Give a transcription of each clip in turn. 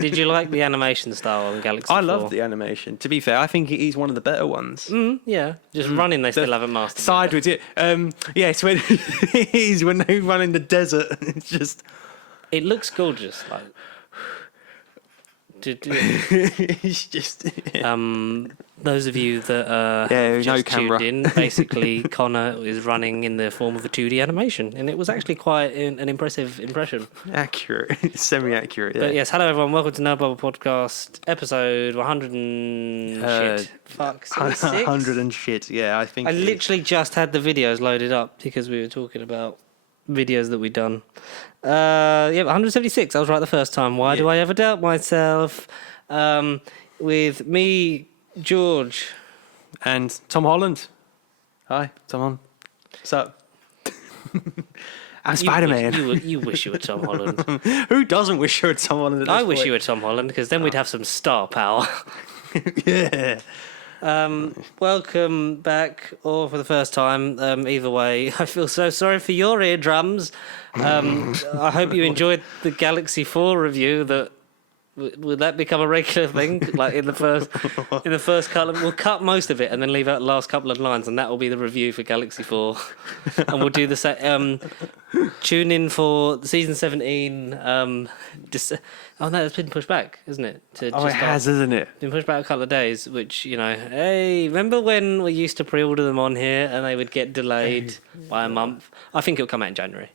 Did you like the animation style on Galaxy 4? I love the animation. To be fair, I think he's one of the better ones. Yeah, just running, they still haven't mastered. Sideways, it's when when they run in the desert. It's just. It looks gorgeous. Like, It's just. those of you that just tuned in, basically Connor is running in the form of a 2D animation, and it was actually quite an impressive impression. Accurate, semi-accurate. Yeah. But yes, hello everyone, welcome to Nerd Bubble Podcast, episode 100 and shit. Fuck, 100 and shit. Yeah, I think. I literally just had the videos loaded up because we were talking about videos that we'd done. 176. I was right the first time. Why do I ever doubt myself? With me, George, and Tom Holland. Hi, Tom Holland. What's up? I'm Spider-Man. You wish you were Tom Holland. Who doesn't wish you were Tom Holland? I wish you were Tom Holland because then we'd have some star power. Yeah. Welcome back, or for the first time. Either way, I feel so sorry for your eardrums. I hope you enjoyed the Galaxy 4 review. That would that become a regular thing? Like in the first couple, we'll cut most of it and then leave out the last couple of lines, and that will be the review for Galaxy 4. And we'll do the same. Tune in for season 17. Oh no, it's been pushed back, isn't it? It has, isn't it? Been pushed back a couple of days, which, hey, remember when we used to pre-order them on here and they would get delayed by a month? I think it'll come out in January.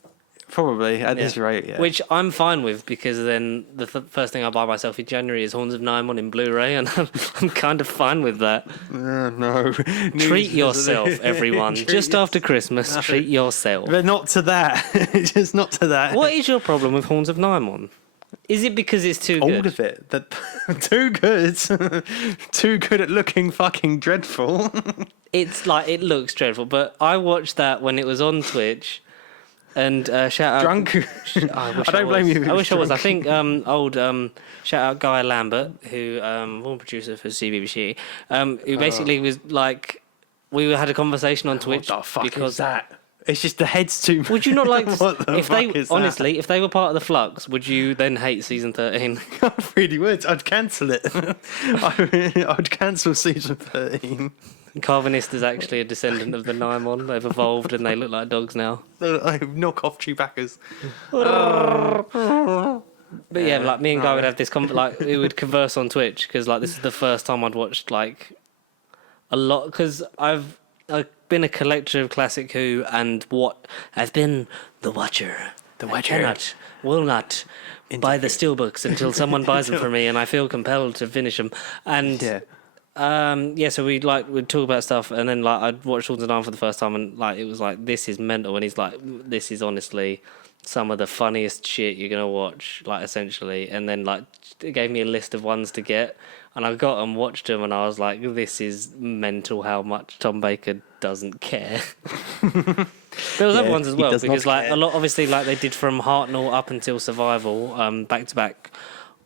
Probably, at this rate, yeah. Which I'm fine with, because then the first thing I buy myself in January is Horns of Nimon in Blu-ray, and I'm kind of fine with that. No. Treat yourself, everyone. Just after Christmas, treat yourself. But not to that. Just not to that. What is your problem with Horns of Nimon? Is it because it's too good? All of it. Too good. Too good at looking fucking dreadful. It's like, it looks dreadful, but I watched that when it was on Twitch. And shout out drunk. I don't blame you. I wish I was. I think shout out Guy Lambert, who one producer for CBBC, who basically was like, we had a conversation on Twitch. What the fuck is that? It's just the head's too. Would you not like if they were part of the Flux? Would you then hate season 13? I really would. I'd cancel it. I'd cancel season 13. Carvinist is actually a descendant of the Nimon. They've evolved and they look like dogs now. Knock off Chewbacca's. But yeah, like me and Guy would have this we would converse on Twitch, because like this is the first time I'd watched like a lot, because I've been a collector of classic Who, and what has been the Watcher. Will not buy the steelbooks until someone buys them for me, and I feel compelled to finish them. And so we'd talk about stuff, and then like I'd watch Horns of Nimon for the first time, and like it was like, this is mental, and he's like, this is honestly some of the funniest shit you're gonna watch, like, essentially. And then like it gave me a list of ones to get, and I got and watched them, and I was like, this is mental how much Tom Baker doesn't care. There was other ones as well, because like a lot, obviously, like they did from Hartnell up until Survival, back to back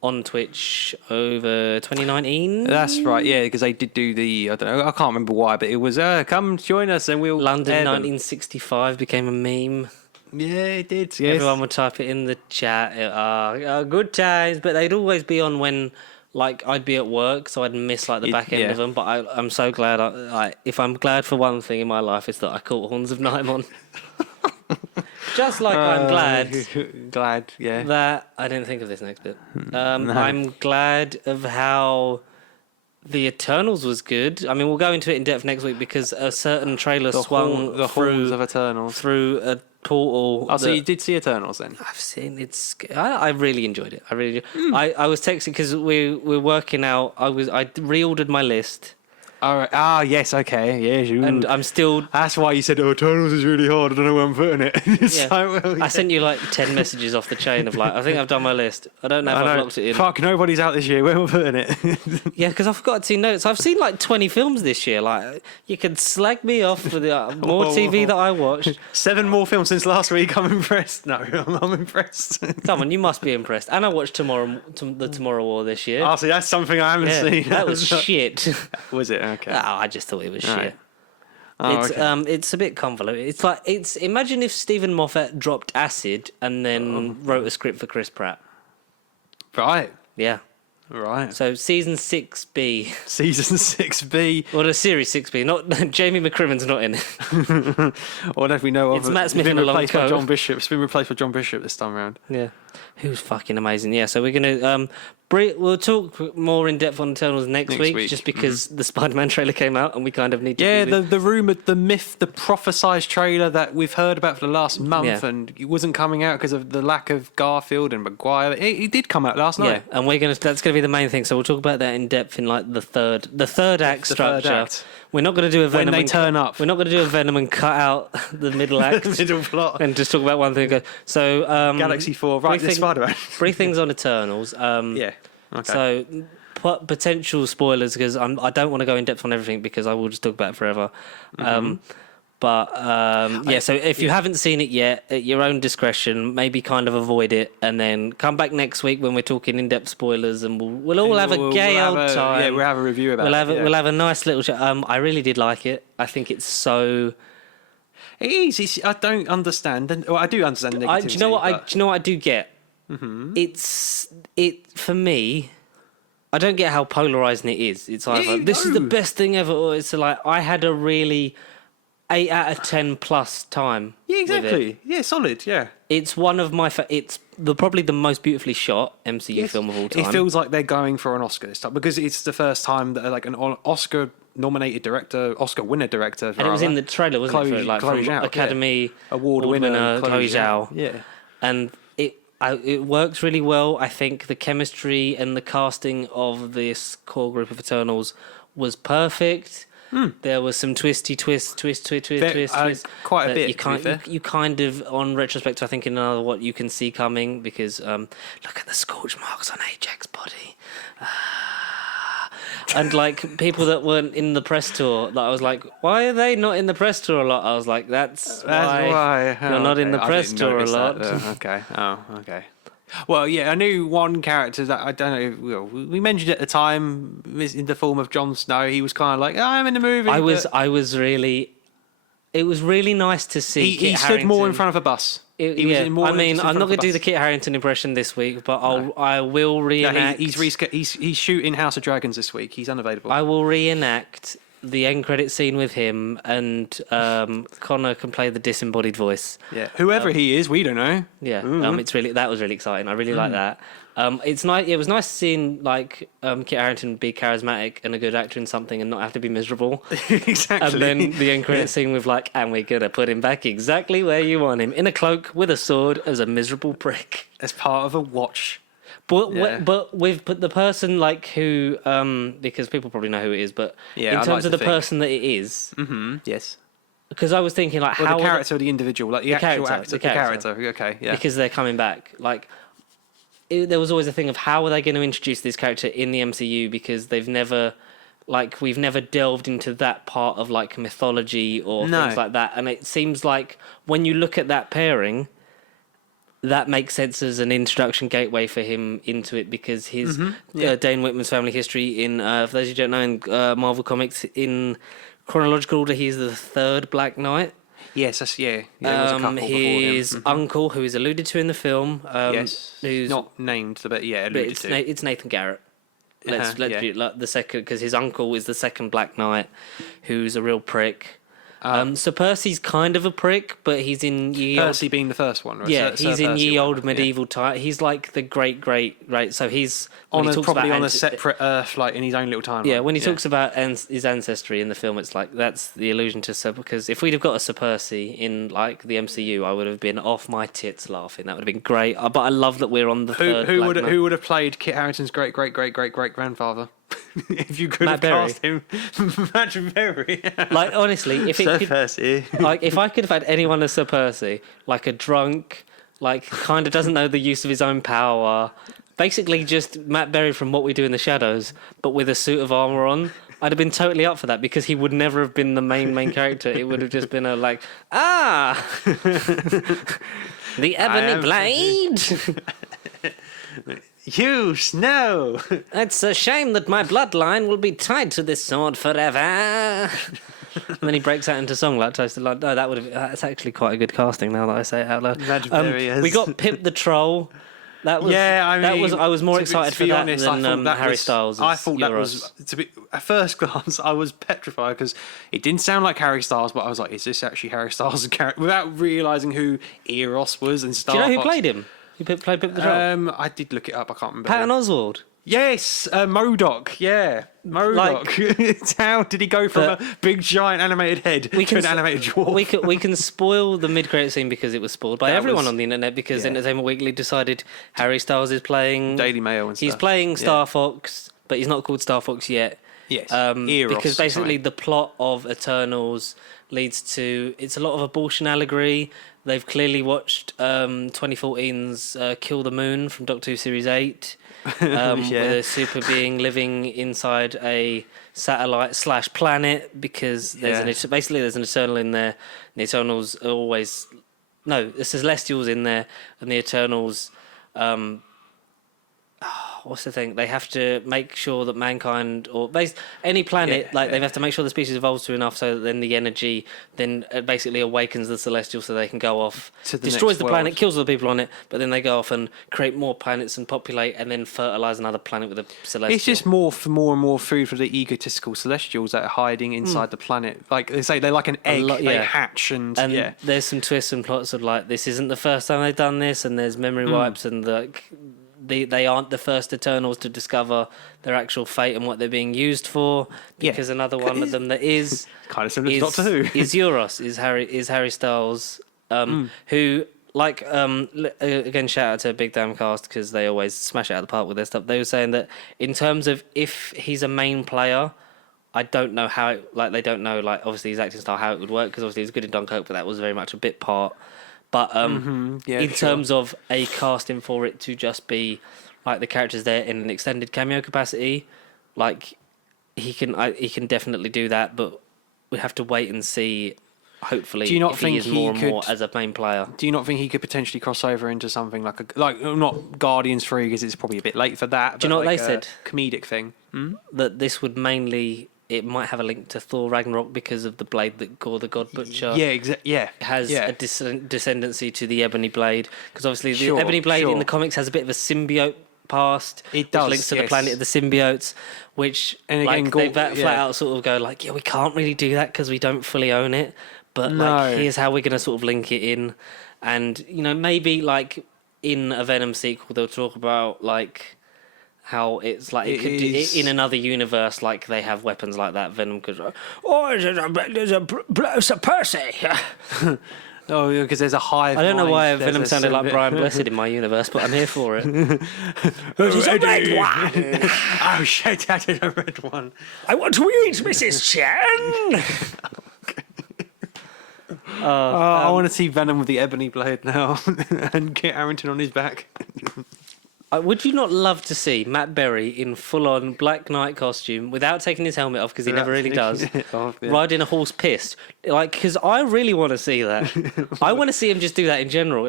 on Twitch over 2019. That's right, yeah, because they did do the, I don't know, I can't remember why, but it was come join us and we'll London 1965 became a meme. Yeah, it did. Yes. Everyone would type it in the chat. Good times, but they'd always be on when like I'd be at work, so I'd miss like the back end of them. But I'm so glad. If I'm glad for one thing in my life, it's that I caught Horns of Nimon. Just like I'm glad that I didn't think of this next bit. I'm glad of how the Eternals was good. I mean, we'll go into it in depth next week, because a certain trailer swung the halls of Eternals through a portal. Oh, so you did see Eternals then? I've seen it. I really enjoyed it. I was texting because we're working out. I reordered my list. All right. Ah, yes. Okay. Yeah. And I'm still. That's why you said, "Oh, Eternals is really hard. I don't know where I'm putting it." I sent you like 10 messages off the chain of like, I think I've done my list. I don't know if I've locked it in. Fuck, nobody's out this year. Where am I putting it? Yeah, because I forgot to see notes. I've seen like 20 films this year. Like, you can slag me off for the more TV that I watched. 7 more films since last week. I'm impressed. No, I'm impressed. Come on, you must be impressed. And I watched the Tomorrow War this year. Oh, see, that's something I haven't seen. That was shit. Was it? Okay. Oh, I just thought it was shit. Right. Oh, it's a bit convoluted. Imagine if Stephen Moffat dropped acid and then wrote a script for Chris Pratt. Right. Yeah. Right. So season 6B. Season 6B. Or the series 6B. Not Jamie McCrimmon's not in it. Or if we know of It's Matt Smith it's been in a long replaced by coat. John Bishop. It's been replaced by John Bishop this time around. Yeah. Who's fucking amazing. Yeah, so we're going to... we'll talk more in depth on Eternals next week, just because the Spider-Man trailer came out and we kind of need to... Yeah, the rumoured, the myth, the prophesised trailer that we've heard about for the last month, and it wasn't coming out because of the lack of Garfield and Maguire. It did come out last night. Yeah, and that's going to be the main thing. So we'll talk about that in depth in like the third act structure. Third act. We're not going to do a Venom. When they turn up. We're not going to do a Venom and cut out the middle act. Middle plot. And just talk about one thing. So Galaxy 4, right, this Spider-Man. Brief things on Eternals. Yeah. Okay. So potential spoilers, because I don't want to go in depth on everything because I will just talk about it forever. So if you haven't seen it yet, at your own discretion, maybe kind of avoid it, and then come back next week when we're talking in-depth spoilers, and we'll all have a gay old time. Yeah, we'll have a review about it. We'll have a nice little chat. I really did like it. I think it's so... It is. I don't understand. Well, I do understand the negativity. Do you know what I do get? For me, I don't get how polarizing it is. It's either this is the best thing ever, or it's like I had a really 8 out of 10 plus time. Yeah, exactly. With it. Yeah, solid. Yeah. It's one of my. It's probably the most beautifully shot MCU film of all time. It feels like they're going for an Oscar this time because it's the first time that like an Oscar-nominated director, Oscar-winner director, and it was in the trailer, wasn't it? For, like Chloe from Zhao, Academy Award winner Chloe Zhao. Yeah, and it works really well. I think the chemistry and the casting of this core group of Eternals was perfect. There was some twist. Quite a bit. You kind of, on retrospect, I think in another what you can see coming, because look at the scorch marks on Ajax's body. And like people that weren't in the press tour, that I was like, why are they not in the press tour a lot? I was like, that's why you're not in the press tour a lot. Okay. Oh, okay. Well, yeah, I knew one character that I don't know. We mentioned at the time in the form of Jon Snow. He was kind of like, I'm in the movie. It was really nice to see. He stood more in front of a bus. I'm not going to do the Kit Harington impression this week, but I will reenact. He's shooting House of Dragons this week. He's unavailable. I will reenact the end credit scene with him, and Connor can play the disembodied voice. Yeah, whoever he is, we don't know. Yeah, that was really exciting. I really like that. It's nice. It was nice seeing like Kit Harington be charismatic and a good actor in something, and not have to be miserable. Exactly. And then the end credit scene with like, and we're gonna put him back exactly where you want him, in a cloak with a sword as a miserable prick. As part of a watch. But with the person like who, because people probably know who it is, but in terms of the person that it is, yes. Because I was thinking like how the character of the individual, like the actual actor, the character. Okay, yeah. Because they're coming back, like. There was always a thing of how are they going to introduce this character in the MCU, because we've never delved into that part of like mythology or things like that, and it seems like when you look at that pairing, that makes sense as an introduction gateway for him into it, because his Dane Whitman's family history in for those who don't know, in Marvel Comics, in chronological order, he's the third Black Knight. Yes, there was a couple his uncle, who is alluded to in the film, who's not named, but alluded to. It's Nathan Garrett. Let's do like the second, because his uncle is the second Black Knight, who's a real prick. Sir Percy's kind of a prick, but he's in Percy being the first one, right? Yeah, he's in Ye Old Medieval time. He's like the great. So he's probably on a separate Earth, like in his own little timeline. Yeah, when he talks about his ancestry in the film, it's like that's the allusion to Sir. Because if we'd have got a Sir Percy in like the MCU, I would have been off my tits laughing. That would have been great. But I love that we're on the third. Who would have played Kit Harington's great grandfather? If you could have cast him, Matt Berry. Like honestly, if Sir Percy, like if I could have had anyone as Sir Percy, like a drunk, like kind of doesn't know the use of his own power, basically just Matt Berry from What We Do in the Shadows, but with a suit of armor on, I'd have been totally up for that, because he would never have been the main character. It would have just been a like, the ebony blade. You Snow. It's a shame that my bloodline will be tied to this sword forever. And then he breaks out into song like Toasted Like. No, that's actually quite a good casting now that I say it out loud. We got Pip the Troll, That was I was more excited for that than Harry Styles. I thought that was at first glance I was petrified because it didn't sound like Harry Styles, but I was like, is this actually Harry Styles' character? Without realising who Eros was and Star Do you know who Fox. played him? Who played Pip the Troll? I did look it up. I can't remember. Patton Oswalt. Yes, MODOK. Yeah, MODOK. How did he go from a big giant animated head to an animated dwarf? We can spoil the mid-credit scene because it was spoiled by everyone on the internet because Entertainment Weekly decided Harry Styles is playing Daily Mail and stuff. He's playing Star Fox, but he's not called Star Fox yet. Yes, Eros, because basically the plot of Eternals leads to it's a lot of abortion allegory. They've clearly watched 2014's Kill the Moon from Doctor Who Series 8. With a super being living inside a satellite / planet because there's there's an Eternal in there. And the Eternals are always the Celestials in there, and the Eternals. What's the thing? They have to make sure that mankind or any planet they have to make sure the species evolves to enough so that then the energy basically awakens the Celestial so they can go off, destroys the planet, kills all the people on it, but then they go off and create more planets and populate and then fertilize another planet with a Celestial. It's just more and more food for the egotistical Celestials that are hiding inside the planet. Like they say, they're like an egg. They hatch and there's some twists and plots of like this isn't the first time they've done this, and there's memory wipes and they aren't the first Eternals to discover their actual fate and what they're being used for. Because another one of them that is kind of similar to Doctor Who is Euros, is Harry Styles, who again shout out to Big Damn Cast because they always smash it out of the park with their stuff. They were saying that in terms of if he's a main player, I don't know how they don't know obviously his acting style how it would work because obviously he's good in Dunkirk, but that was very much a bit part. But in terms of a casting for it to just be like the characters there in an extended cameo capacity, like he can definitely do that. But we have to wait and see. Hopefully, do you not if think he is more and more as a main player. Do you not think he could potentially cross over into something like not Guardians 3 because it's probably a bit late for that? Do you know what they said? Comedic thing that this would mainly. It might have a link to Thor Ragnarok because of the blade that Gore the God Butcher has a descendancy to the Ebony Blade. Because obviously the Ebony Blade in the comics has a bit of a symbiote past. It does. Which links to the planet of the symbiotes, which and again, they flat out sort of go like, we can't really do that because we don't fully own it. But here's how we're going to sort of link it in. And, maybe like in a Venom sequel, they'll talk about how it's like it could do, in another universe, like they have weapons like that. Venom could, there's a Percy. Oh, because there's a hive. I don't know why Venom sounded like Brian Blessed in my universe, but I'm here for it. There's a red one. Oh shit! I did a red one. I want to eat Mrs. Chen. I want to see Venom with the ebony blade now and Kit Harington on his back. Would you not love to see Matt Berry in full-on Black Knight costume without taking his helmet off, because he never really does, riding a horse pissed? Because I really want to see that. I want to see him just do that in general.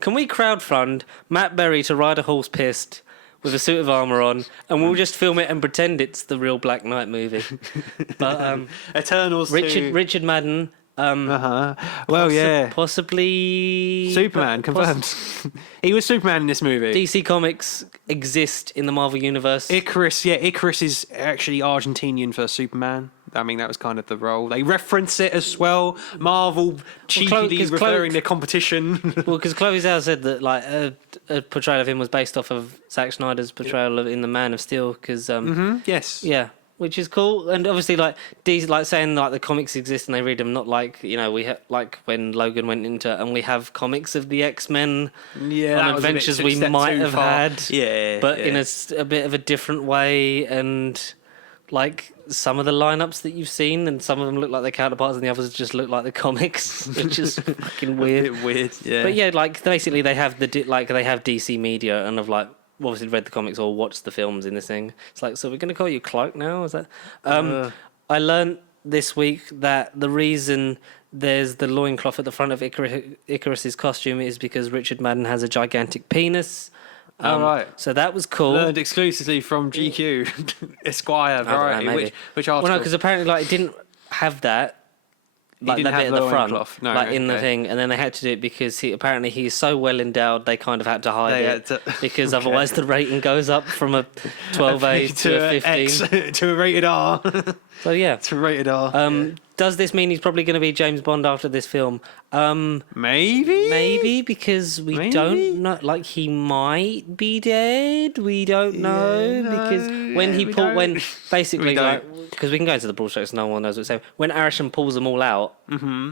Can we crowdfund Matt Berry to ride a horse pissed with a suit of armour on, and we'll just film it and pretend it's the real Black Knight movie? But Eternals. Richard Madden. Possibly Superman confirmed. He was Superman in this movie. DC Comics exist in the Marvel universe. Icarus is actually Argentinian for Superman. I mean, that was kind of the role. They reference it as well. Marvel cheekily referring to competition. Well, because Chloe Zhao said that a portrayal of him was based off of Zack Snyder's portrayal in The Man of Steel. Because yes, yeah. Which is cool, and obviously, saying the comics exist and they read them. Not we have when Logan went into, and we have comics of the X-Men on adventures we might have had, but in a bit of a different way. And some of the lineups that you've seen, and some of them look like their counterparts, and the others just look like the comics, which is fucking weird. A bit weird, yeah. But basically they have they have DC media and obviously read the comics or watched the films in this thing. It's so we're going to call you Clark now? Is that? I learned this week that the reason there's the loincloth at the front of Icarus's costume is because Richard Madden has a gigantic penis. Right. So that was cool. Learned exclusively from GQ, Esquire, Variety, which article? Well, no, because apparently it didn't have that like didn't that bit have at the the front, loincloth. No, like in the okay. thing, and then they had to do it because apparently he's so well endowed they kind of had to hide They it had to- because okay. otherwise the rating goes up from a 12A to a 15. X, to a rated R. So yeah. to a rated R. Does this mean he's probably going to be James Bond after this film? Maybe. Maybe because we Maybe? don't know. Like he might be dead. We don't know because when he we pulled, don't. when basically We don't. like because we can go into the broad strokes, no one knows what's saying. When Arishem pulls them all out,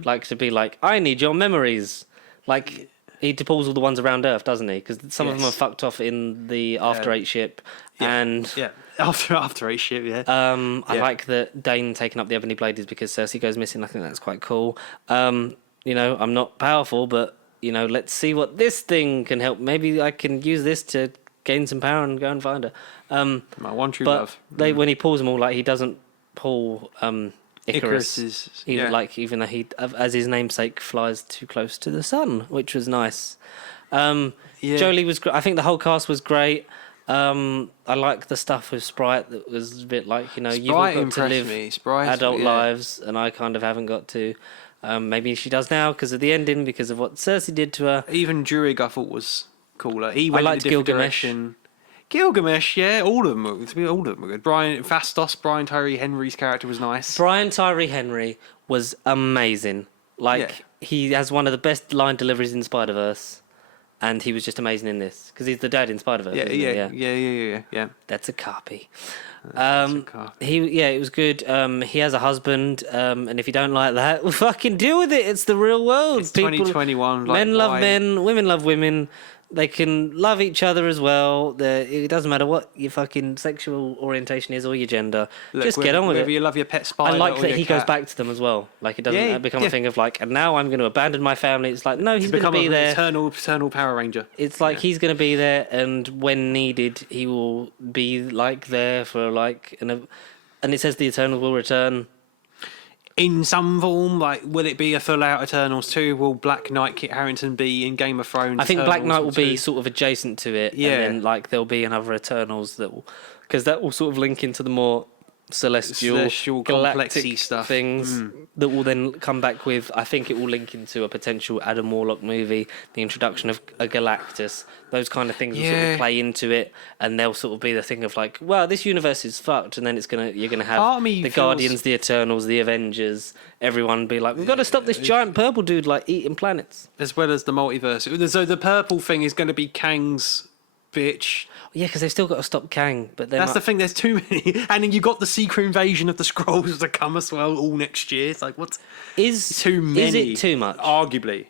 like to be like, I need your memories. Like he pulls all the ones around Earth, doesn't he? Because some of them are Yes. fucked off in the After Eight ship, and Yeah. After a ship, yeah. I like that Dane taking up the Ebony Blade is because Cersei goes missing. I think that's quite cool. You know, I'm not powerful, but you know, let's see what this thing can help. Maybe I can use this to gain some power and go and find her. My one true But love. when he pulls them all, like he doesn't pull Icarus. is Even though he, as his namesake, flies too close to the sun, which was nice. Jolie was. I think the whole cast was great. I like the stuff with Sprite that was a bit like, you know, you've all got to live adult lives, and I kind of haven't got to. Maybe she does now because of the ending, because of what Cersei did to her. Even Druig I thought was cooler. He went liked in a different Gilgamesh. direction. Gilgamesh, yeah, all of them were good. Brian Tyree Henry's character was nice. Brian Tyree Henry was amazing. Like, he has one of the best line deliveries in Spider-Verse, and he was just amazing in this because he's the dad in Spider-Verse. Yeah. That's a copy. It It was good. He has a husband, and if you don't like that, well, fucking deal with it. It's the real world. It's 2021. Men love men, women love women. They can love each other as well. It doesn't matter what your fucking sexual orientation is or your gender. Just get on with it. Whether you love your pet spider I like or that your he goes cat. back to them as well. Like it doesn't become a thing of like, and now I'm going to abandon my family. It's like, no, he's going to Become be an there. eternal Power Ranger. It's like he's going to be there, and when needed, he will be like there for like, and it says the Eternals will return. In some form, like, will it be a full-out Eternals 2? Will Black Knight Kit Harington be in Game of Thrones? I think Black Eternals Knight will be 2? sort of adjacent to it, Yeah. and then like there'll be another Eternals because that will sort of link into the more celestial galactic complexy stuff things that will then come back with. I think it will link into a potential Adam Warlock movie, the introduction of a Galactus. Those kind of things will sort of play into it, and they'll sort of be the thing of like, well, this universe is fucked, and then you're gonna have the Guardians, the Eternals, the Avengers, everyone be like, we've got to stop this giant purple dude like eating planets, as well as the multiverse. So the purple thing is going to be Kang's bitch. Yeah, because they've still got to stop Kang, but That's the thing. There's too many, and then you got the secret invasion of the Skrulls to come as well all next year. It's like, what? Is too many? Is it too much? Arguably,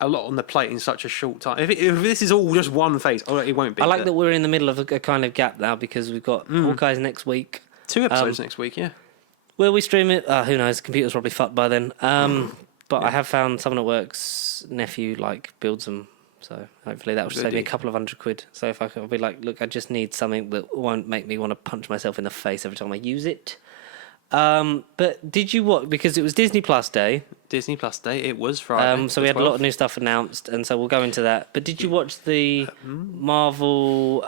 a lot on the plate in such a short time. If this is all just one phase, it won't be. I like that we're in the middle of a kind of gap now because we've got Hawkeye's next week. 2 episodes next week. Yeah. Will we stream it? Who knows? The computer's probably fucked by then. But I have found someone at work's nephew builds them. So hopefully that will save me a couple of £100. So if I'll be like, look, I just need something that won't make me want to punch myself in the face every time I use it. But did you watch? Because it was Disney Plus Day. Disney Plus Day. It was Friday. So we had a lot of new stuff announced, and so we'll go into that. But did you watch the Marvel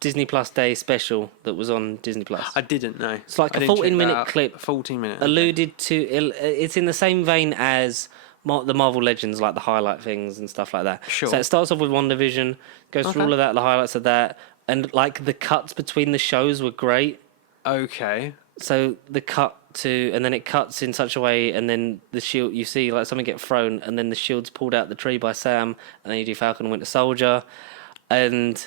Disney Plus Day special that was on Disney Plus? I didn't know. It's like a 14-minute clip. 14 minutes. Alluded to. It's in the same vein as the Marvel Legends, like the highlight things and stuff like that. Sure. So it starts off with WandaVision, goes through all of that, the highlights of that, and like the cuts between the shows were great. Okay. So the cut to, and then it cuts in such a way, and then the shield, you see like something get thrown, and then the shield's pulled out the tree by Sam, and then you do Falcon and Winter Soldier, and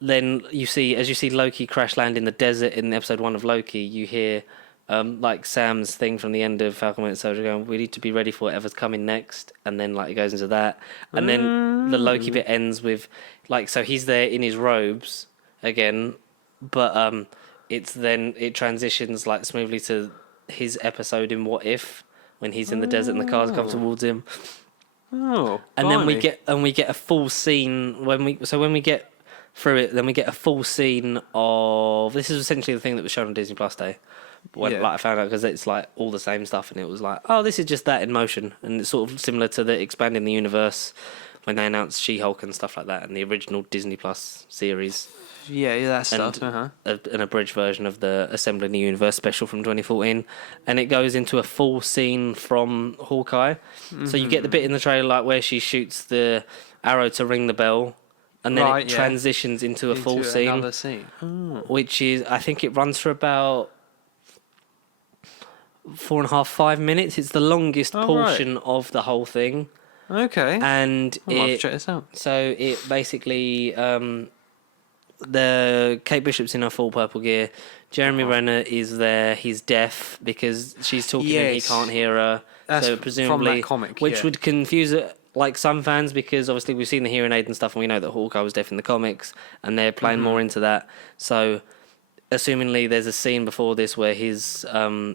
then you see Loki crash land in the desert in episode 1 of Loki, you hear like Sam's thing from the end of Falcon and Winter Soldier going, we need to be ready for whatever's coming next, and then like it goes into that, and then the Loki bit ends with like, so he's there in his robes again, but it transitions like smoothly to his episode in What If, when he's in the desert and the cars come towards him. Oh, and then we get a full scene when we get through it. Then we get a full scene of, this is essentially the thing that was shown on Disney Plus Day. Like I found out, because it's like all the same stuff, and it was like, oh, this is just that in motion, and it's sort of similar to the expanding the universe when they announced She-Hulk and stuff like that, and the original Disney Plus series. Yeah, that And stuff. an abridged version of the Assembling the Universe special from 2014, and it goes into a full scene from Hawkeye. So you get the bit in the trailer like where she shoots the arrow to ring the bell, and then it transitions into a full scene, another scene. Oh. which is, I think it runs for about 4.5-5 minutes. It's the longest portion of the whole thing. Okay. And I might have to check this out. So it basically, the Kate Bishop's in her full purple gear. Jeremy Renner is there. He's deaf because she's talking and he can't hear her. That's so presumably, from that comic, which would confuse like some fans, because obviously we've seen the hearing aid and stuff, and we know that Hawkeye was deaf in the comics, and they're playing more into that. So, assumingly, there's a scene before this where his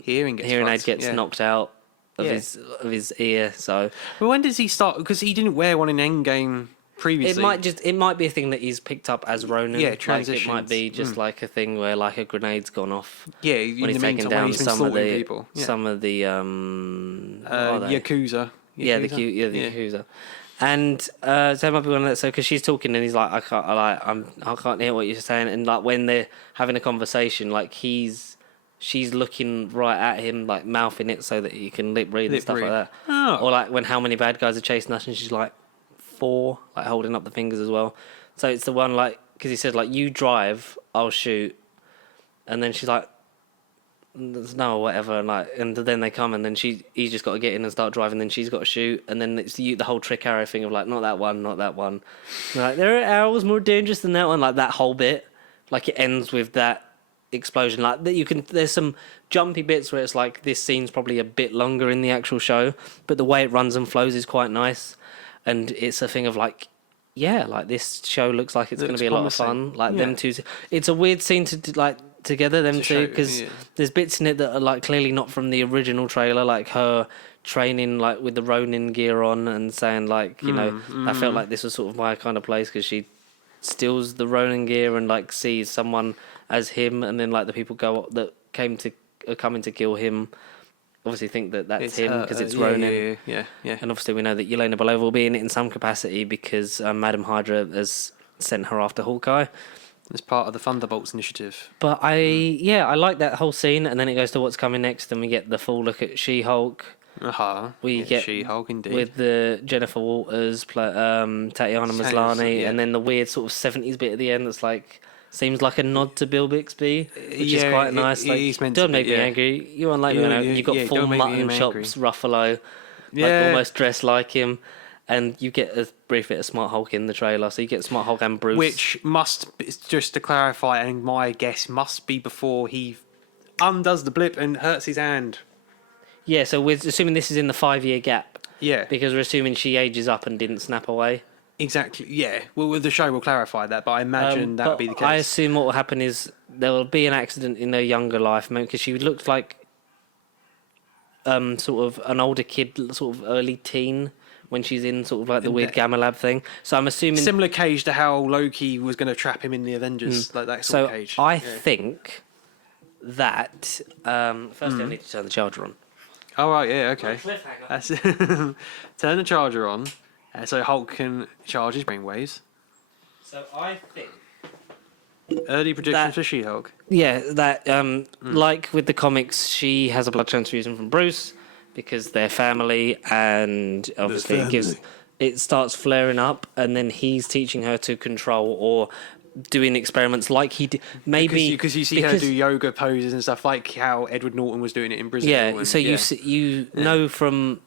hearing aid gets knocked out of his ear. So, well, when does he start? Because he didn't wear one in Endgame previously. It might be a thing that he's picked up as Ronin. Yeah, like, transitions. it might be just like a thing where like a grenade's gone off. Yeah, when he's taken down some of the people. Yeah. some of the Yakuza. the Yakuza. And so it might be one of that. So because she's talking and he's like, I can't hear what you're saying. And like when they're having a conversation, like she's looking right at him, like mouthing it so that he can lip read and stuff like that. Oh. Or like when how many bad guys are chasing us, and she's like 4, like holding up the fingers as well. So it's the one like, because he said like, you drive, I'll shoot, and then she's like, no, whatever, and then they come, and then he's just got to get in and start driving, then she's got to shoot, and then it's the whole trick arrow thing of like, not that one. And like, there are arrows more dangerous than that one, like that whole bit, like it ends with that explosion, like that. There's some jumpy bits where it's like this scene's probably a bit longer in the actual show, but the way it runs and flows is quite nice, and it's a thing of like, yeah, like this show looks like it's going to be a lot of fun, like them two. It's a weird scene to like together, them two, because there's bits in it that are like clearly not from the original trailer, like her training like with the Ronin gear on and saying like, you know, I felt like this was sort of my kind of place, because she steals the Ronin gear and like sees someone as him, and then like the people that are coming to kill him obviously think that that's him because it's Ronin. Yeah. And obviously we know that Yelena Belova will be in it in some capacity because Madam Hydra has sent her after Hawkeye. As part of the Thunderbolts initiative. But I like that whole scene, and then it goes to what's coming next, and we get the full look at She-Hulk. We get She-Hulk indeed. with the Jennifer Walters, Tatiana Maslany, and then the weird sort of 70s bit at the end that's like, seems like a nod to Bill Bixby, which is quite nice. Don't make me angry. You won't like me. You've got full mutton chops, Ruffalo, like almost dressed like him. And you get a brief bit of Smart Hulk in the trailer, so you get Smart Hulk and Bruce. Which must, just to clarify, and my guess must be before he undoes the blip and hurts his hand. Yeah, so we're assuming this is in the 5-year gap. Yeah. Because we're assuming she ages up and didn't snap away. Exactly, yeah. Well, the show will clarify that, but I imagine that would be the case. I assume what will happen is there will be an accident in her younger life, because she looked like sort of an older kid, sort of early teen, when she's in sort of like the weird Gamma Lab thing. So I'm assuming... Similar cage to how Loki was going to trap him in the Avengers, like that sort of cage. I think that... firstly, I need to turn the charger on. Oh, right, yeah, okay. That's turn the charger on so Hulk can charge his brainwaves. So I think... Early predictions for She-Hulk. Yeah, that like with the comics, she has a blood transfusion from Bruce because they're family, and obviously it starts flaring up, and then he's teaching her to control or doing experiments like he did. Maybe because you see her do yoga poses and stuff, like how Edward Norton was doing it in Brazil. Yeah, and, so you know from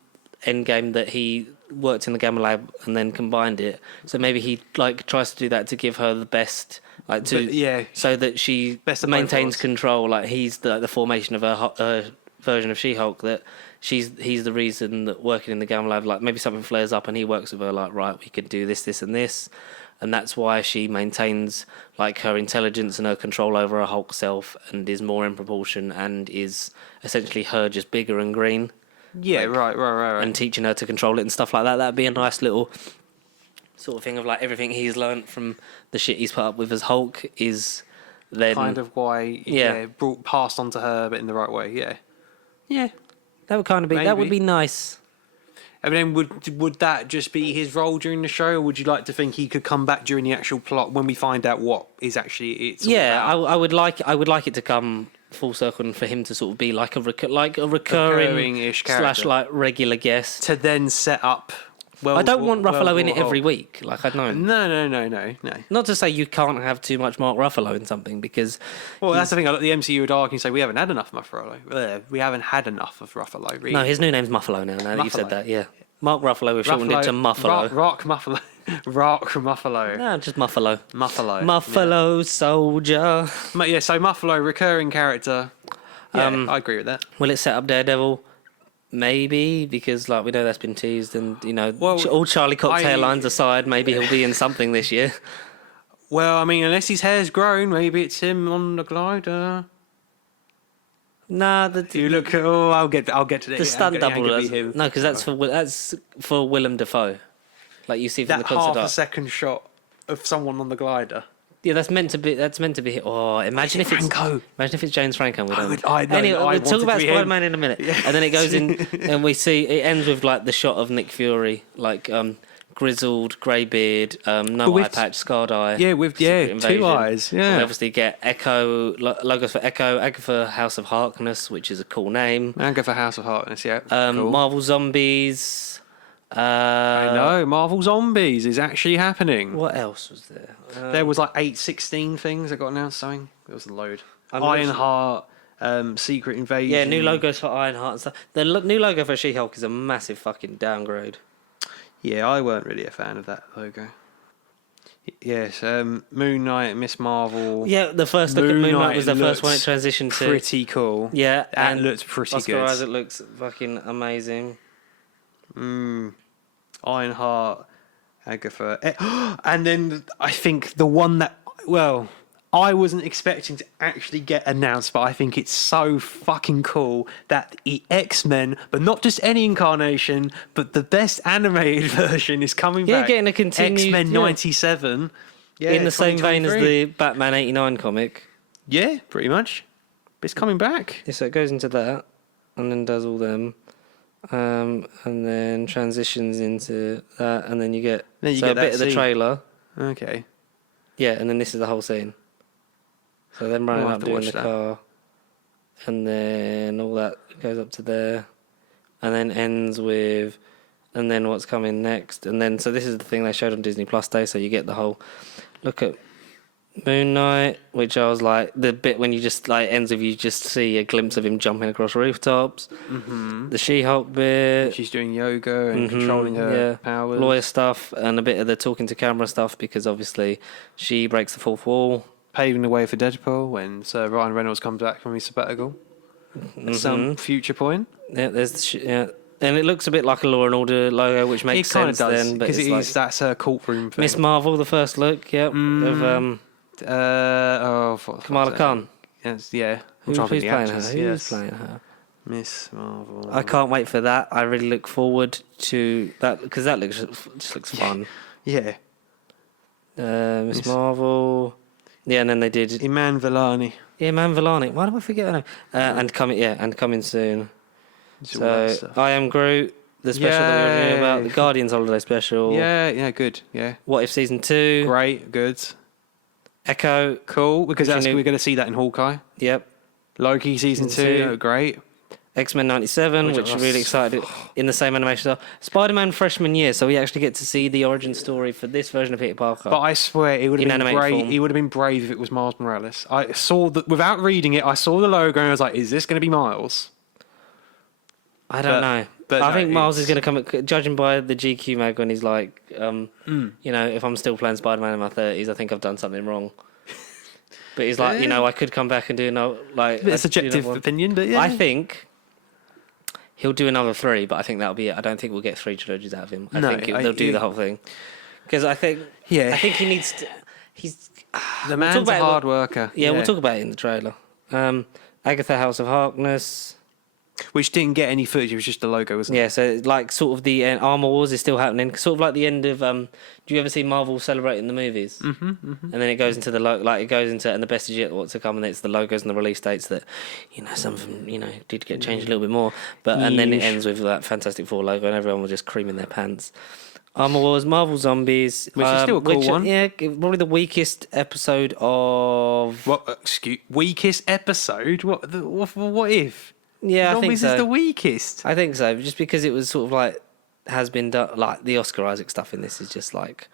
Endgame that he worked in the Gamma Lab and then combined it. So maybe he like tries to do that to give her the best. So that she maintains control. Like he's the formation of her version of She-Hulk. That he's the reason that working in the Gamma Lab, like maybe something flares up and he works with her. Like, right, we can do this, this, and this, and that's why she maintains like her intelligence and her control over her Hulk self, and is more in proportion, and is essentially her just bigger and green. Yeah, like, right. And teaching her to control it and stuff like that. That'd be a nice little sort of thing of like everything he's learned from the shit he's put up with as Hulk is then kind of why passed on to her, but in the right way. Yeah, that would kind of be that would be nice. And then would that just be his role during the show, or would you like to think he could come back during the actual plot when we find out what is actually it's all about? I would like it to come full circle and for him to sort of be like a recurring-ish character. / like regular guest To then set up. I don't want Ruffalo in it every week. Like I know. No. Not to say you can't have too much Mark Ruffalo in something because. Well, that's the thing. The MCU would argue and say we haven't had enough Ruffalo. We haven't had enough of Ruffalo. Really. No, his new name's Muffalo now. Now that you've said that, yeah. Mark Ruffalo, we've shortened it to Muffalo. Rock Muffalo. Rock Muffalo. No, just Muffalo. Muffalo. Soldier. Yeah, so Muffalo, recurring character. Yeah, I agree with that. Will it set up Daredevil? Maybe, because like we know that's been teased, and all Charlie Cocktail lines aside, maybe he'll be in something this year. Well, I mean, unless his hair's grown, maybe it's him on the glider. Nah, you look. Oh, I'll get to the stunt double. No, because that's for Willem Dafoe. Like you see from that the concept half a second shot of someone on the glider. Yeah, that's meant to be. Oh, imagine if it's James Franco. We'll talk about Spider-Man in a minute, and then it goes in, and we see it ends with like the shot of Nick Fury, like grizzled, grey beard, no eye patch, scarred eye. Yeah, with 2 eyes. Yeah, and we obviously get Echo logos for Echo, Agatha House of Harkness, which is a cool name. Agatha House of Harkness, yeah. Cool. Marvel Zombies. I know, Marvel Zombies is actually happening. What else was there? There was like 816 things that got announced. Something there was a load. Ironheart, Secret Invasion. Yeah, new logos for Ironheart and stuff. The new logo for She-Hulk is a massive fucking downgrade. Yeah, I weren't really a fan of that logo. Yes, Moon Knight, Miss Marvel. Yeah, the first look at Moon Knight was the first one it transitioned to. Pretty cool. Yeah, and looked pretty Oscar good. Isaac looks fucking amazing. Ironheart, Agatha, and then I think the one that I wasn't expecting to actually get announced, but I think it's so fucking cool that the X-Men, but not just any incarnation, but the best animated version is coming back. Yeah, getting a continued X-Men 97. Yeah, in the same vein as the Batman 89 comic. Yeah, pretty much. But it's coming back. Yeah, so it goes into that, and then does all them. And then transitions into that, and then you get a bit of the trailer. Okay. Yeah, and then this is the whole scene. So them running up doing the car, and then all that goes up to there, and then ends with, and then what's coming next, and then so this is the thing they showed on Disney Plus Day. So you get the whole look at Moon Knight, which I was like the bit when you just like ends with you just see a glimpse of him jumping across rooftops. Mm-hmm. The She-Hulk bit, she's doing yoga and controlling her powers, lawyer stuff, and a bit of the talking to camera stuff because obviously she breaks the fourth wall, paving the way for Deadpool when Sir Ryan Reynolds comes back from his sabbatical at some future point. Yeah, and it looks a bit like a Law and Order logo, which makes sense then because that's her courtroom thing. Miss Marvel, the first look, of Kamala Khan. Yes, yeah. Who's playing her? Who's playing her? Miss Marvel. I can't wait for that. I really look forward to that because that just looks fun. Yeah. Miss Marvel. Yeah, and then they did Iman Vellani. Yeah, Iman Vellani. Why do I forget her name? And coming soon. So I Am Groot. The special that we were talking about, the Guardians Holiday special. Yeah, good. Yeah. What If Season 2? Great, good. Echo. Cool, because we're going to see that in Hawkeye. Yep. Loki Season 2, great. X-Men 97, which I'm really excited in the same animation style. Spider-Man freshman year, so we actually get to see the origin story for this version of Peter Parker. But I swear, it would have been great. He would have been brave if it was Miles Morales. I saw that without reading it. I saw the logo and I was like, "Is this going to be Miles?" I don't know. But I think Miles is going to come, judging by the GQ mag when he's like, if I'm still playing Spider-Man in my 30s, I think I've done something wrong. But he's like, I could come back and do a subjective opinion, but yeah. I think he'll do another 3, but I think that'll be it. I don't think we'll get 3 trilogies out of him. I think they'll do the whole thing. Because I think he needs to... The man's a hard worker. Yeah, we'll talk about it in the trailer. Agatha House of Harkness. Which didn't get any footage. It was just the logo, wasn't it? Yeah, so like sort of the Armor Wars is still happening, sort of like the end of. Do you ever see Marvel celebrating the movies? Mm-hmm, mm-hmm. And then it goes into and the best is yet what's to come, and it's the logos and the release dates that, some of them did get changed a little bit more, but and then it ends with that Fantastic Four logo, and everyone was just creaming their pants. Armor Wars, Marvel Zombies, which is still a cool one. Yeah, probably the weakest episode of. What? Weakest episode? What if? Yeah, Zombies I think so. is the weakest. I think so, just because it was sort of like has been done. Like the Oscar Isaac stuff in this is just like,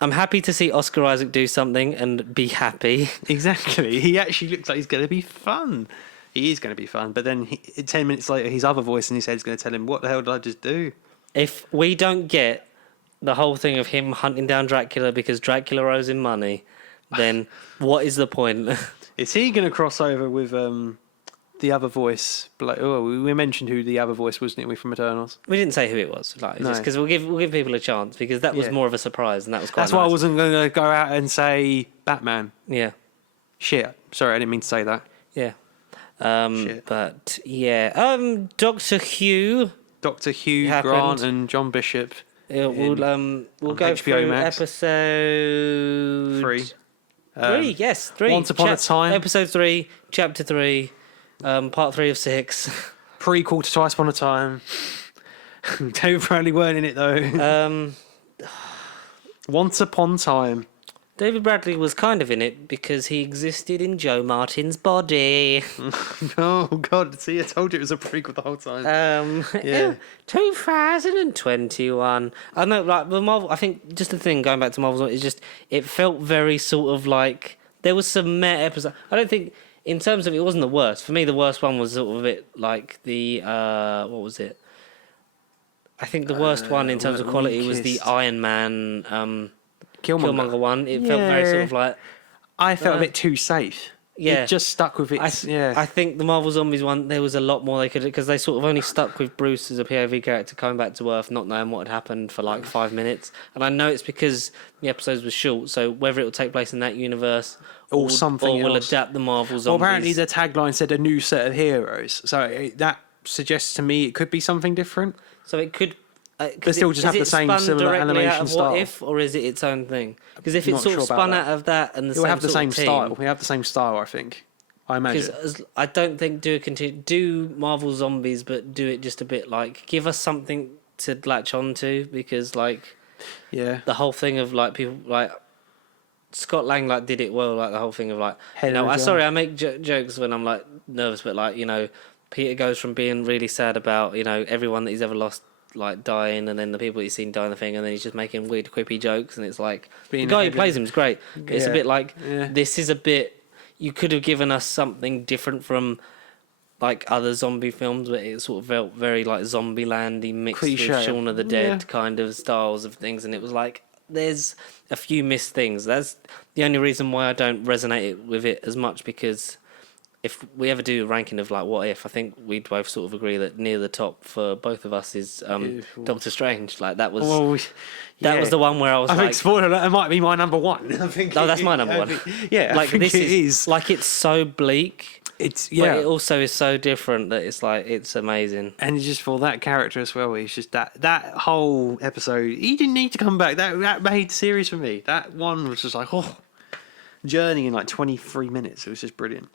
I'm happy to see Oscar Isaac do something and be happy. Exactly. He actually looks like he's going to be fun. He is going to be fun, but then 10 minutes later, his other voice in his head is going to tell him, "What the hell did I just do?" If we don't get the whole thing of him hunting down Dracula because Dracula owes him money, then what is the point? Is he going to cross over with the other voice? We mentioned who the other voice was, didn't we, from Eternals? We didn't say who it was, just because we'll give people a chance, because that was more of a surprise, and that was quite. That's why I wasn't going to go out and say Batman. Yeah. Shit. Sorry, I didn't mean to say that. Yeah. But yeah. Doctor Who. Doctor Hugh Grant and John Bishop. We'll go through Max. Episode 3. 3, yes, 3. Once Upon a Time. Episode 3, Chapter 3, Part 3 of 6. Prequel to Twice Upon a Time. David Bradley weren't in it though. Once Upon Time. David Bradley was kind of in it because he existed in Joe Martin's body. Oh God! See, I told you it was a prequel the whole time. 2021. I know, like the Marvel. I think just the thing going back to Marvel is just it felt very sort of like there was some meh episode. I don't think in terms of it wasn't the worst. For me, the worst one was sort of a bit like the what was it? I think the worst one in terms of quality was the Iron Man. Killmonger one. It felt very sort of like. I felt a bit too safe. Yeah, it just stuck with it. I think the Marvel Zombies one, there was a lot more they could, because they sort of only stuck with Bruce as a POV character coming back to Earth, not knowing what had happened for like 5 minutes. And I know it's because the episodes were short, so whether it will take place in that universe or something or will else. Adapt the Marvel Zombies. Well, apparently the tagline said a new set of heroes, so that suggests to me it could be something different. So it could. But still just have the same similar animation style. What If, or is it its own thing? Because if it's sort of spun out of that and the same have the same team, style. We have the same style, I think. I imagine. Because I don't think do Marvel Zombies, but do it just a bit like give us something to latch onto, because like the whole thing of like people like Scott Lang like did it well, like the whole thing of like I make jokes when I'm like nervous, but like Peter goes from being really sad about everyone that he's ever lost like dying, and then the people he's seen dying the thing, and then he's just making weird quippy jokes, and it's like the guy who plays him is great. It's a bit like this is a bit you could have given us something different from like other zombie films, but it sort of felt very like Zombieland-y mixed with Shaun of the Dead kind of styles of things, and it was like there's a few missed things. That's the only reason why I don't resonate with it as much, because if we ever do a ranking of like what if, I think we'd both sort of agree that near the top for both of us is Doctor Strange. Like that was that was the one where I was think spoiler alert, it might be my number one. I think that's my number one. Like this is like it's so bleak. But it also is so different that it's like it's amazing. And just for that character as well, he's just that whole episode. He didn't need to come back. That made the series for me. That one was just like journey in like 23 minutes. It was just brilliant.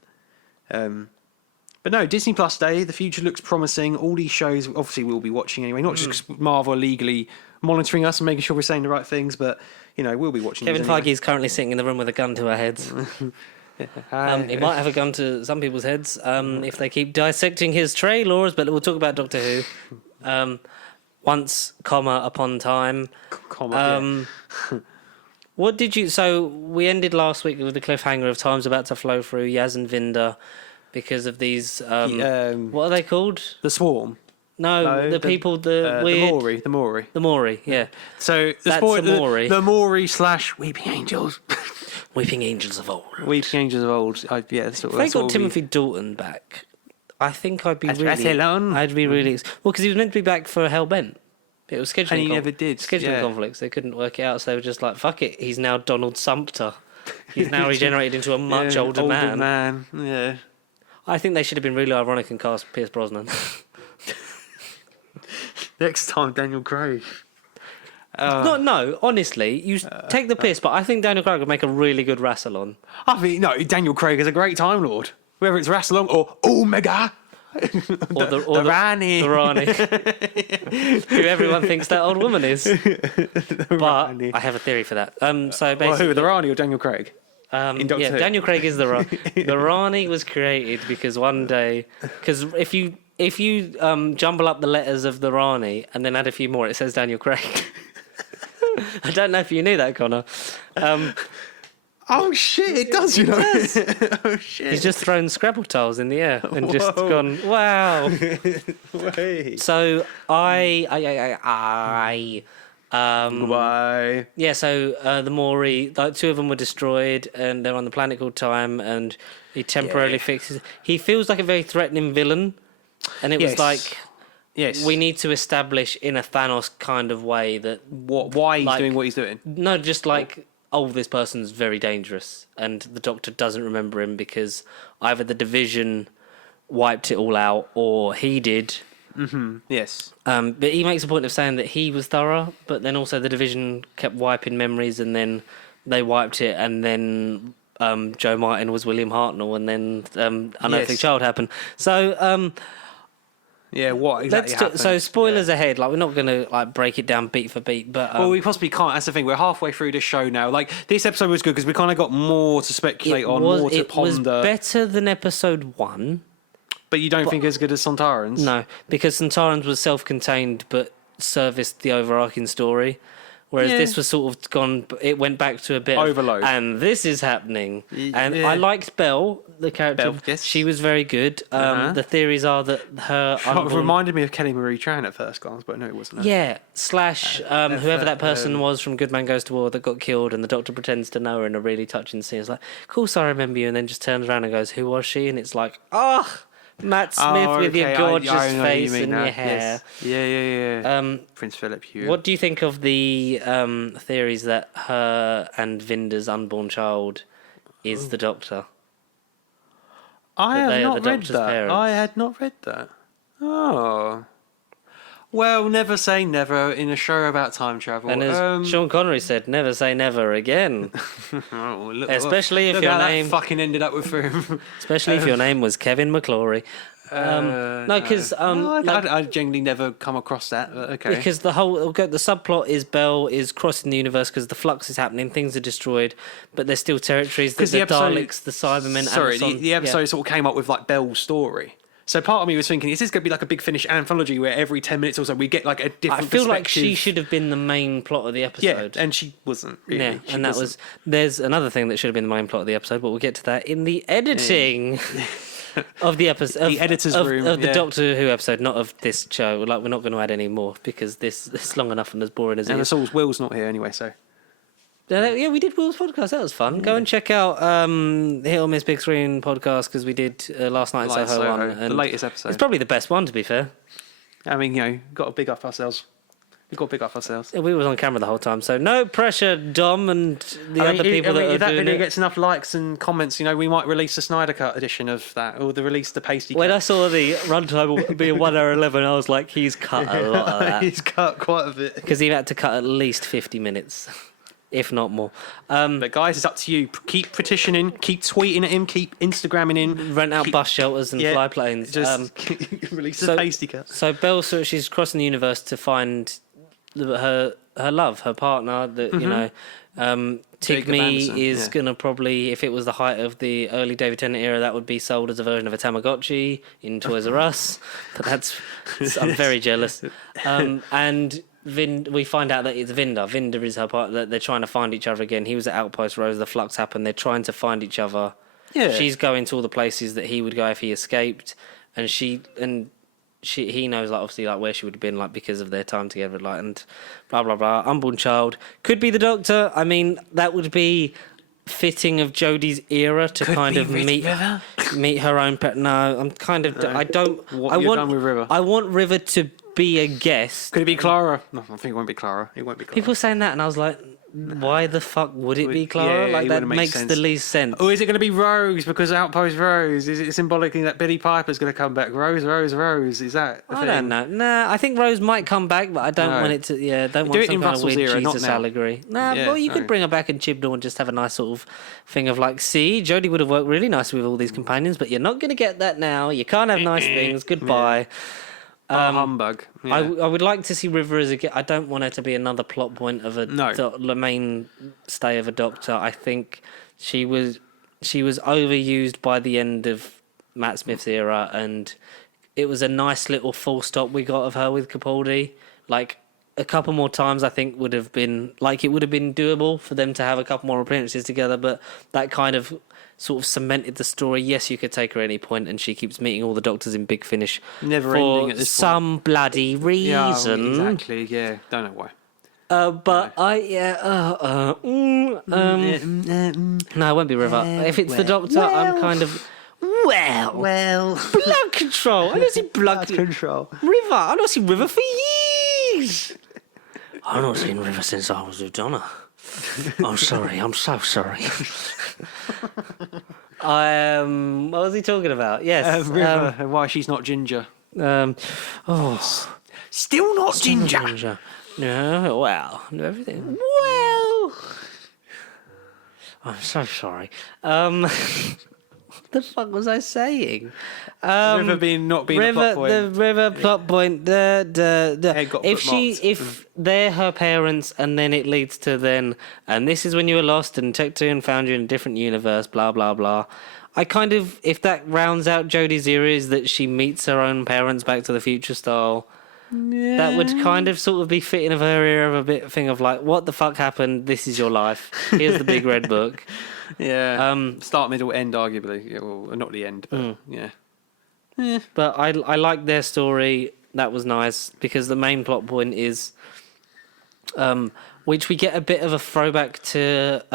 But no, Disney Plus Day, the future looks promising. All these shows, obviously, we'll be watching anyway. Not just 'cause Marvel are legally monitoring us and making sure we're saying the right things, but we'll be watching. Kevin Feige is currently sitting in the room with a gun to our heads. He might have a gun to some people's heads if they keep dissecting his trailers. But we'll talk about Doctor Who. Once, upon time. What did you... So, we ended last week with the cliffhanger of time's about to flow through Yaz and Vinda because of these... what are they called? The Swarm. No, the people... The weird... The Maury. The Maury, yeah. So, the Maury. The Maury / Weeping Angels. Weeping Angels of old. Weeping Angels of old. If they got Timothy Dalton back, I think I'd be really... I'd be really... Well, because he was meant to be back for Hellbent. It was scheduling. And he never did. Scheduling conflicts. They couldn't work it out, so they were just like, "Fuck it." He's now Donald Sumpter. He's now regenerated into a much older man. Yeah. I think they should have been really ironic and cast Pierce Brosnan. Next time, Daniel Craig. No, honestly, you take the piss, but I think Daniel Craig would make a really good Rassilon. I think, no, Daniel Craig is a great Time Lord. Whether it's Rassilon or Omega. Or the Rani. The Rani. Who everyone thinks that old woman is. But Rani. I have a theory for that. So basically, Well, who, the Rani or Daniel Craig? In Doctor Who? Daniel Craig is the Rani. The Rani was created because one day, because if you jumble up the letters of the Rani and then add a few more, it says Daniel Craig. I don't know if you knew that, Connor. Oh shit! It does, you know. Oh shit! He's just thrown Scrabble tiles in the air and just gone, wow. Wait. So Why? Yeah, so the Maury, like, two of them were destroyed, and they're on the planet called Time, and he temporarily fixes. He feels like a very threatening villain, and it was like, yes, we need to establish in a Thanos kind of way that why he's doing what he's doing. No, just like, oh, this person's very dangerous, and the Doctor doesn't remember him because either the Division wiped it all out or he did. Mm-hmm. Yes. But he makes a point of saying that he was thorough, but then also the Division kept wiping memories, and then they wiped it, and then Joe Martin was William Hartnell, and then Unearthly Child happened. So yeah, what exactly happened? So spoilers ahead. Like, we're not going to like break it down beat for beat, but well, we possibly can't. That's the thing. We're halfway through this show now. Like, this episode was good because we kind of got more to speculate on, more to ponder. It was better than episode 1. But you don't think as good as Sontarans? No, because Sontarans was self-contained but serviced the overarching story. Whereas this was sort of gone, it went back to a bit overload. And this is happening. And I liked Belle, the character. Yes. She was very good. The theories are that her... It reminded me of Kelly Marie Tran at first glance, but no, it wasn't. Yeah, slash whoever that person was from Good Man Goes to War that got killed, and the Doctor pretends to know her in a really touching scene. It's like, of course I remember you, and then just turns around and goes, who was she? And it's like, Matt Smith with your gorgeous face and your hair. Yes. Yeah. Prince Philip Hugh. What do you think of the theories that her and Vinder's unborn child is the Doctor? I have not read that. Parents? I had not read that. Oh. Well, never say never in a show about time travel. And as Sean Connery said, never say never again. Especially if your name that fucking ended up with him. Especially if your name was Kevin McClory. No, because I genuinely never come across that. But okay. Because the subplot is Belle is crossing the universe because the flux is happening, things are destroyed, but there's still territories. There's the Daleks, the Cybermen. Sorry, the episode sort of came up with like Belle's story. So part of me was thinking, is this going to be like a big finish anthology where every 10 minutes or so we get like a different I feel perspective? like she should have been the main plot of the episode. Yeah, and she wasn't really. Yeah, and that was... There's another thing that should have been the main plot of the episode, but we'll get to that in the editing of the episode. The editor's room. Of the Doctor Who episode, not of this show. Like, we're not going to add any more because this is long enough and as boring as it is. And Will's not here anyway, so... Yeah, we did Will's podcast. That was fun. Go and check out Hit or Miss Big Screen podcast because we did last night in Soho 1. And the latest episode. It's probably the best one, to be fair. I mean, you know, got to big up ourselves. We've got to big up ourselves. We was on camera the whole time, so no pressure, Dom and the other people that are if that doing video it. gets enough likes and comments, you know, we might release a Snyder Cut edition of that, or release the pasty cut. When I saw the runtime being 1 hour 11, I was like, he's cut a lot of that. He's cut quite a bit. Because he had to cut at least 50 minutes. If not more. But guys, it's up to you. Keep petitioning, keep tweeting at him, keep Instagramming him. Rent out bus shelters and fly planes. Just release the pasty cut. So Belle, she's crossing the universe to find her love, her partner. That you know, Tigme is gonna probably, if it was the height of the early David Tennant era, that would be sold as a version of a Tamagotchi in Toys R Us. But I'm very jealous. And we find out that it's Vinder. Vinder is her partner. That they're trying to find each other again. He was at Outpost Rose. The flux happened. They're trying to find each other. Yeah. She's going to all the places that he would go if he escaped, and he knows, like, obviously, like, where she would have been, like, because of their time together, like, and blah blah blah. Unborn child could be the Doctor. I mean, that would be fitting of Jodie's era to kind of meet her own pet. No, I'm kind of. I don't. Done with River? I want River to be a guest. Could it be Clara? No, I think it won't be Clara. It won't be Clara. People saying that, and I was like, why the fuck would it be Clara? Yeah, Like it that wouldn't make makes sense. the least sense. Or is it going to be Rose because Outpost Rose? Is it symbolically that Billy Piper's going to come back? Rose, Rose, Rose. Is that the I thing? don't know. Nah, I think Rose might come back, but I don't No. want it to. Yeah, don't Do want it some in kind of Russell's weird era, not Jesus now. allegory. Nah, Yeah, well, you no. could bring her back in Chibnall and just have a nice sort of thing of like, see, Jodie would have worked really nicely with all these companions, but you're not going to get that now. You can't have nice things. Goodbye. Humbug. Yeah. I would like to see River as I don't want her to be another plot point of No. the mainstay of a Doctor. I think she was overused by the end of Matt Smith's era, and it was a nice little full stop we got of her with Capaldi. Like a couple more times, I think would have been like it would have been doable for them to have a couple more appearances together, but that kind of sort of cemented the story. Yes, you could take her at any point, and she keeps meeting all the Doctors in Big Finish Never for ending at this some bloody reason. Yeah, exactly. Yeah, don't know why. But no, it won't be River. If it's the Doctor, I'm kind of blood control. I don't see blood control. River. I don't see River for years. I've not seen River since I was with Donna. I'm sorry. I'm so sorry. What was he talking about? Yes, River, and why she's not ginger. Still not ginger. No, well, everything. Well, I'm so sorry. What the fuck was I saying? River not being a plot point. The River plot point. Head got If bookmarked. they're her parents, and then it leads to and this is when you were lost, and Tecton found you in a different universe. Blah blah blah. I kind of, if that rounds out Jodie's era, is that she meets her own parents, Back to the Future style. Yeah. That would kind of sort of be fitting of her era of a bit thing of like, what the fuck happened? This is your life. Here's the big red book. Yeah. Start, middle, end, arguably. Yeah, well, not the end, but yeah. But I like their story. That was nice because the main plot point is, which we get a bit of a throwback to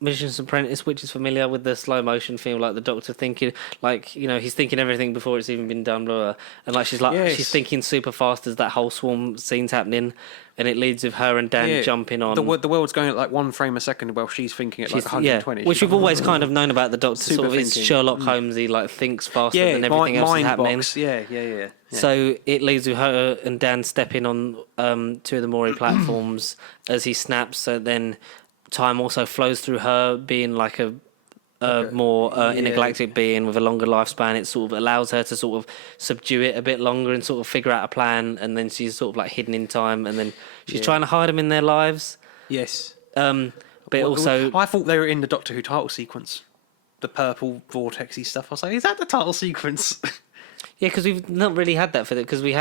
Magician's Apprentice, which is familiar with the slow motion film, like the Doctor thinking, like, you know, he's thinking everything before it's even been done, blah, blah. And like she's thinking super fast as that whole swarm scene's happening, and it leads with her and Dan jumping on. The world's going at like 1 frame a second while she's thinking at like 120. Which we've always kind of known about the Doctor. Super Sort of, it's thinking. Sherlock Holmesy, like thinks faster than everything else is happening. Box. Yeah. So it leads with her and Dan stepping on 2 of the Maury platforms as he snaps. So then time also flows through her being like a more intergalactic being with a longer lifespan. It sort of allows her to sort of subdue it a bit longer and sort of figure out a plan. And then she's sort of like hidden in time, and then she's trying to hide them in their lives. Yes. But also, I thought they were in the Doctor Who title sequence. The purple vortexy stuff. I was like, is that the title sequence? yeah, because we've not really had that for it. Because we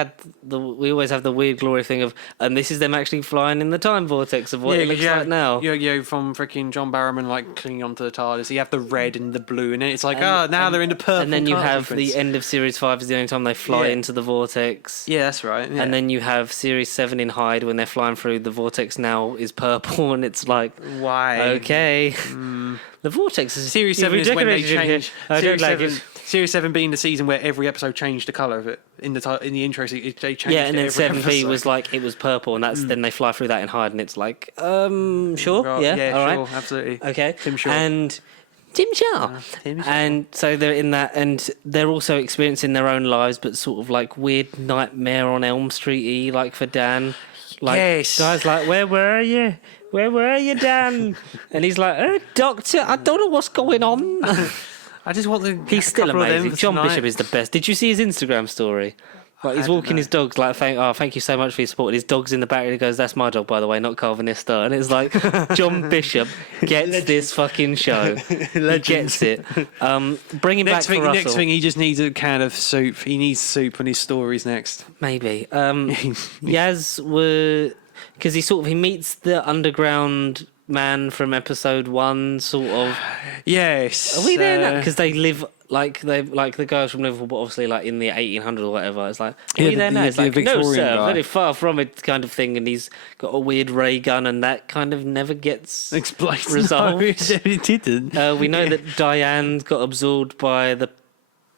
always have the weird glory thing of, and this is them actually flying in the time vortex of what it looks like now. Yo, from freaking John Barrowman, like clinging onto the TARDIS. You have the red and the blue in it. It's like, now they're in the purple. And then you title have sequence. the end of Series 5 is the only time they fly into the vortex. Yeah, that's right. Yeah. And then you have Series 7 in Hyde when they're flying through. The vortex now is purple, and it's like, why? Okay. The vortex is Series 7 is when they change. Series 7 being the season where every episode changed the colour of it. In the intro, they changed it. Yeah, and then every 7B episode. was like, it was purple, and that's then they fly through that in Hyde, and it's like, sure, Right, yeah, all right. sure, absolutely. Okay. Tim Shaw. And Tim Shaw. And so they're in that, and they're also experiencing their own lives, but sort of like weird Nightmare on Elm Street-y, like for Dan. Like, Yes. Guys like, where were you? Where were you, Dan? And he's like, Doctor, I don't know what's going on. I just want the. He's still amazing. John Bishop is the best. Did you see his Instagram story? Like, he's walking his dogs, like, thank you so much for your support. And his dog's in the back, and he goes, that's my dog, by the way, not Calvinista. And it's like, John Bishop gets this fucking show. He gets it. Bring him back for Russell. Next thing, he just needs a can of soup. He needs soup on his stories next. Maybe. Yaz because he meets the underground man from episode 1, sort of. Yes. Are we there now? Because they live like the guys from Liverpool, but obviously like in the 1800s or whatever. It's like, are we there now? It's like, no, sir, very far from it, kind of thing. And he's got a weird ray gun, and that kind of never gets resolved. No, it didn't. We know that Diane got absorbed by the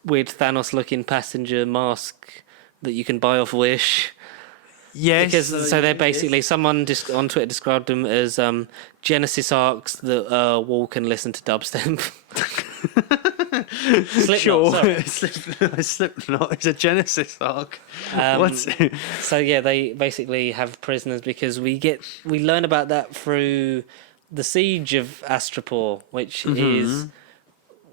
weird Thanos-looking passenger mask that you can buy off Wish. Yes. Because so they're basically someone on Twitter described them as Genesis arcs that walk and listen to dubstep. Sure. Slipknot is a Genesis arc. What's So yeah, they basically have prisoners because we learn about that through the siege of Astropor, which is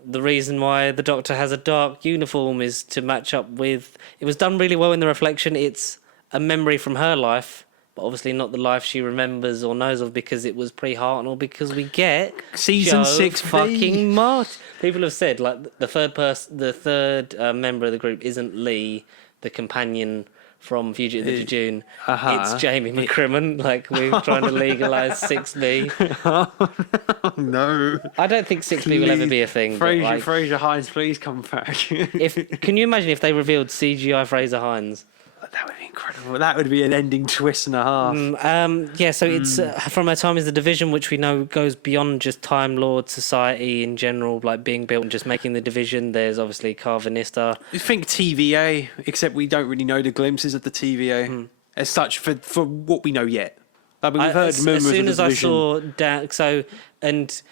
the reason why the Doctor has a dark uniform is to match up with. It was done really well in the reflection. It's a memory from her life, but obviously not the life she remembers or knows of because it was pre-Hartnell. Because we get season Joe 6 fucking Martin. People have said like the third member of the group isn't Lee, the companion from Fugitive of the Jejune. It's Jamie McCrimmon. Like we're trying to legalise 6B. Oh no! I don't think 6B will ever be a thing. Fraser Hines, please come back. Can you imagine if they revealed CGI Fraser Hines? That would be incredible. That would be an ending twist and a half. So it's from her time as the Division, which we know goes beyond just Time Lord society in general, like being built and just making the Division. There's obviously Carvanista. You think TVA, except we don't really know the glimpses of the TVA as such for what we know yet. I mean, we've heard as soon as I saw and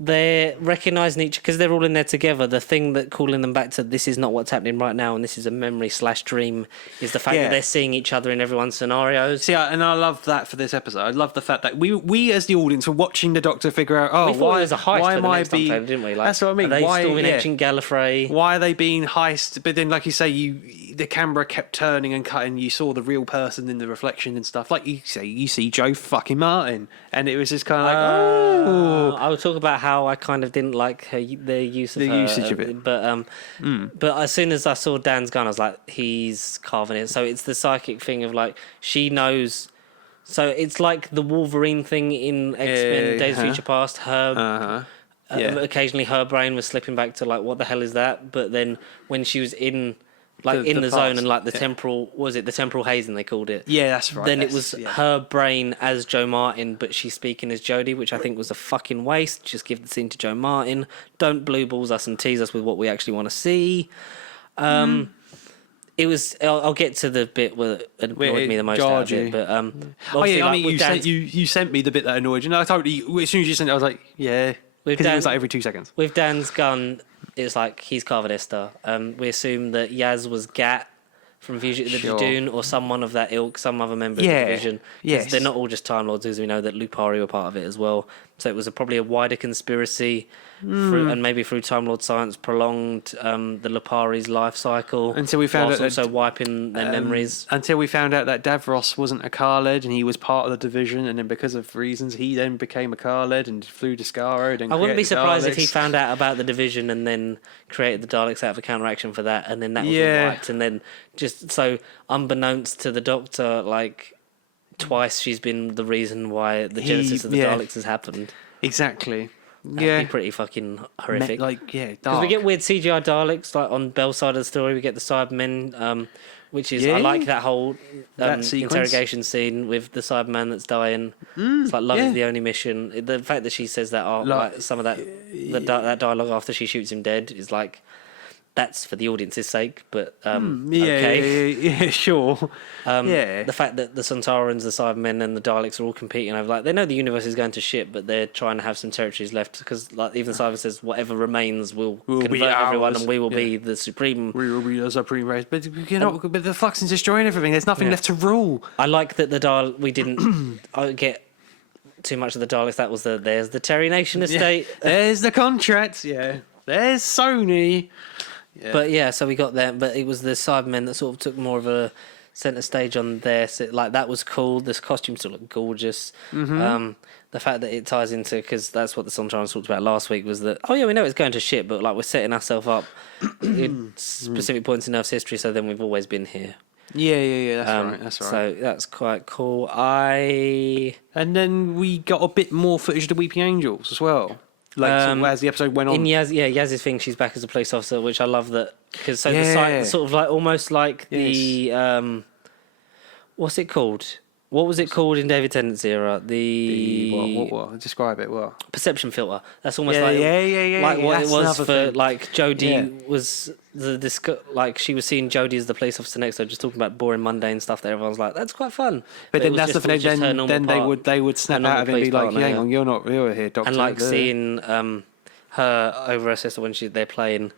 they're recognising each because they're all in there together. The thing that calling them back to this is not what's happening right now, and this is a memory/dream, is the fact that they're seeing each other in everyone's scenarios. See, and I love that for this episode. I love the fact that we as the audience were watching the Doctor figure out. We thought it was a heist for the next episode, didn't we? Like, that's what I mean. Are they storming ancient Gallifrey? Why are they being heist? But then, like you say, the camera kept turning and cutting. You saw the real person in the reflection and stuff. Like you say, you see Joe fucking Martin, and it was just kind of I will talk about how I kind of didn't like the usage of it, but as soon as I saw Dan's gun, I was like, he's carving it. So it's the psychic thing of like she knows. So it's like the Wolverine thing in X-Men Days of Future Past. Occasionally her brain was slipping back to like, what the hell is that? But then when she was in the zone and like the temporal, the temporal hazing they called it? Yeah, that's right. Then it was her brain as Joe Martin, but she's speaking as Jodie, which I think was a fucking waste. Just give the scene to Joe Martin. Don't blue balls us and tease us with what we actually want to see. It was. I'll get to the bit where it annoyed me the most out of it, but you sent me the bit that annoyed you. No, I totally. As soon as you sent it, I was like, yeah. Because it was like every 2 seconds. With Dan's gun, it's like he's Carvanista. We assume that Yaz was Gat from Fugitive of the Jejune or someone of that ilk, some other member of the Division. Yes. They're not all just Time Lords, as we know that Lupari were part of it as well. So it was probably a wider conspiracy, and maybe through Time Lord science prolonged the Lupari's life cycle. Until we found out also wiping their memories. Until we found out that Davros wasn't a Khaled and he was part of the Division, and then because of reasons he then became a Khaled and flew to Skaro. And I wouldn't be surprised if he found out about the Division and then created the Daleks out of a counteraction for that, and then that was wiped, and then just so unbeknownst to the Doctor, like twice she's been the reason why the genesis of the Daleks has happened. Exactly. That'd be pretty fucking horrific. Because we get weird CGI Daleks, like on Bell's side of the story, we get the Cybermen, which is I like that whole interrogation scene with the Cyberman that's dying. It's like love is the only mission. The fact that she says that, like some of that that dialogue after she shoots him dead is like. That's for the audience's sake, but okay. Sure. The fact that the Sontarans, the Cybermen, and the Daleks are all competing over, like, they know the universe is going to shit, but they're trying to have some territories left because, like, even Cyber says, whatever remains will convert everyone, and we will be the supreme. We will be the supreme race, but but the Fluxion's destroying everything. There's nothing left to rule. I like that we didn't get too much of the Daleks. That was there's the Terry Nation estate. There's the contracts. Yeah. There's Sony. Yeah. But so we got there, but it was the Cybermen that sort of took more of a centre stage on there. So, like, that was cool. This costume still looked gorgeous. The fact that it ties into, because that's what the Sontarans talked about last week, was that, we know it's going to shit, but like we're setting ourselves up in specific points in Earth's history, so then we've always been here. Yeah, that's right. So that's quite cool. And then we got a bit more footage of the Weeping Angels as well. As the episode went on. In Yaz's thing, she's back as a police officer, which I love that. Because the site, sort of like, almost like the, what's it called? What was it called in David Tennant's era? What? Describe it. What? Perception filter. That's almost Yeah, like yeah. what That's it was another for thing. like Jodie Yeah. was like she was seeing Jodie as the police officer next to her, just talking about boring mundane stuff that everyone's like, that's quite fun. But it then was that's just- the it was thing. just her normal Then part, they would her snap normal out of it and be police like, partner, "Hang yeah. on, you're here, doctor." And like seeing her over her sister when they're playing,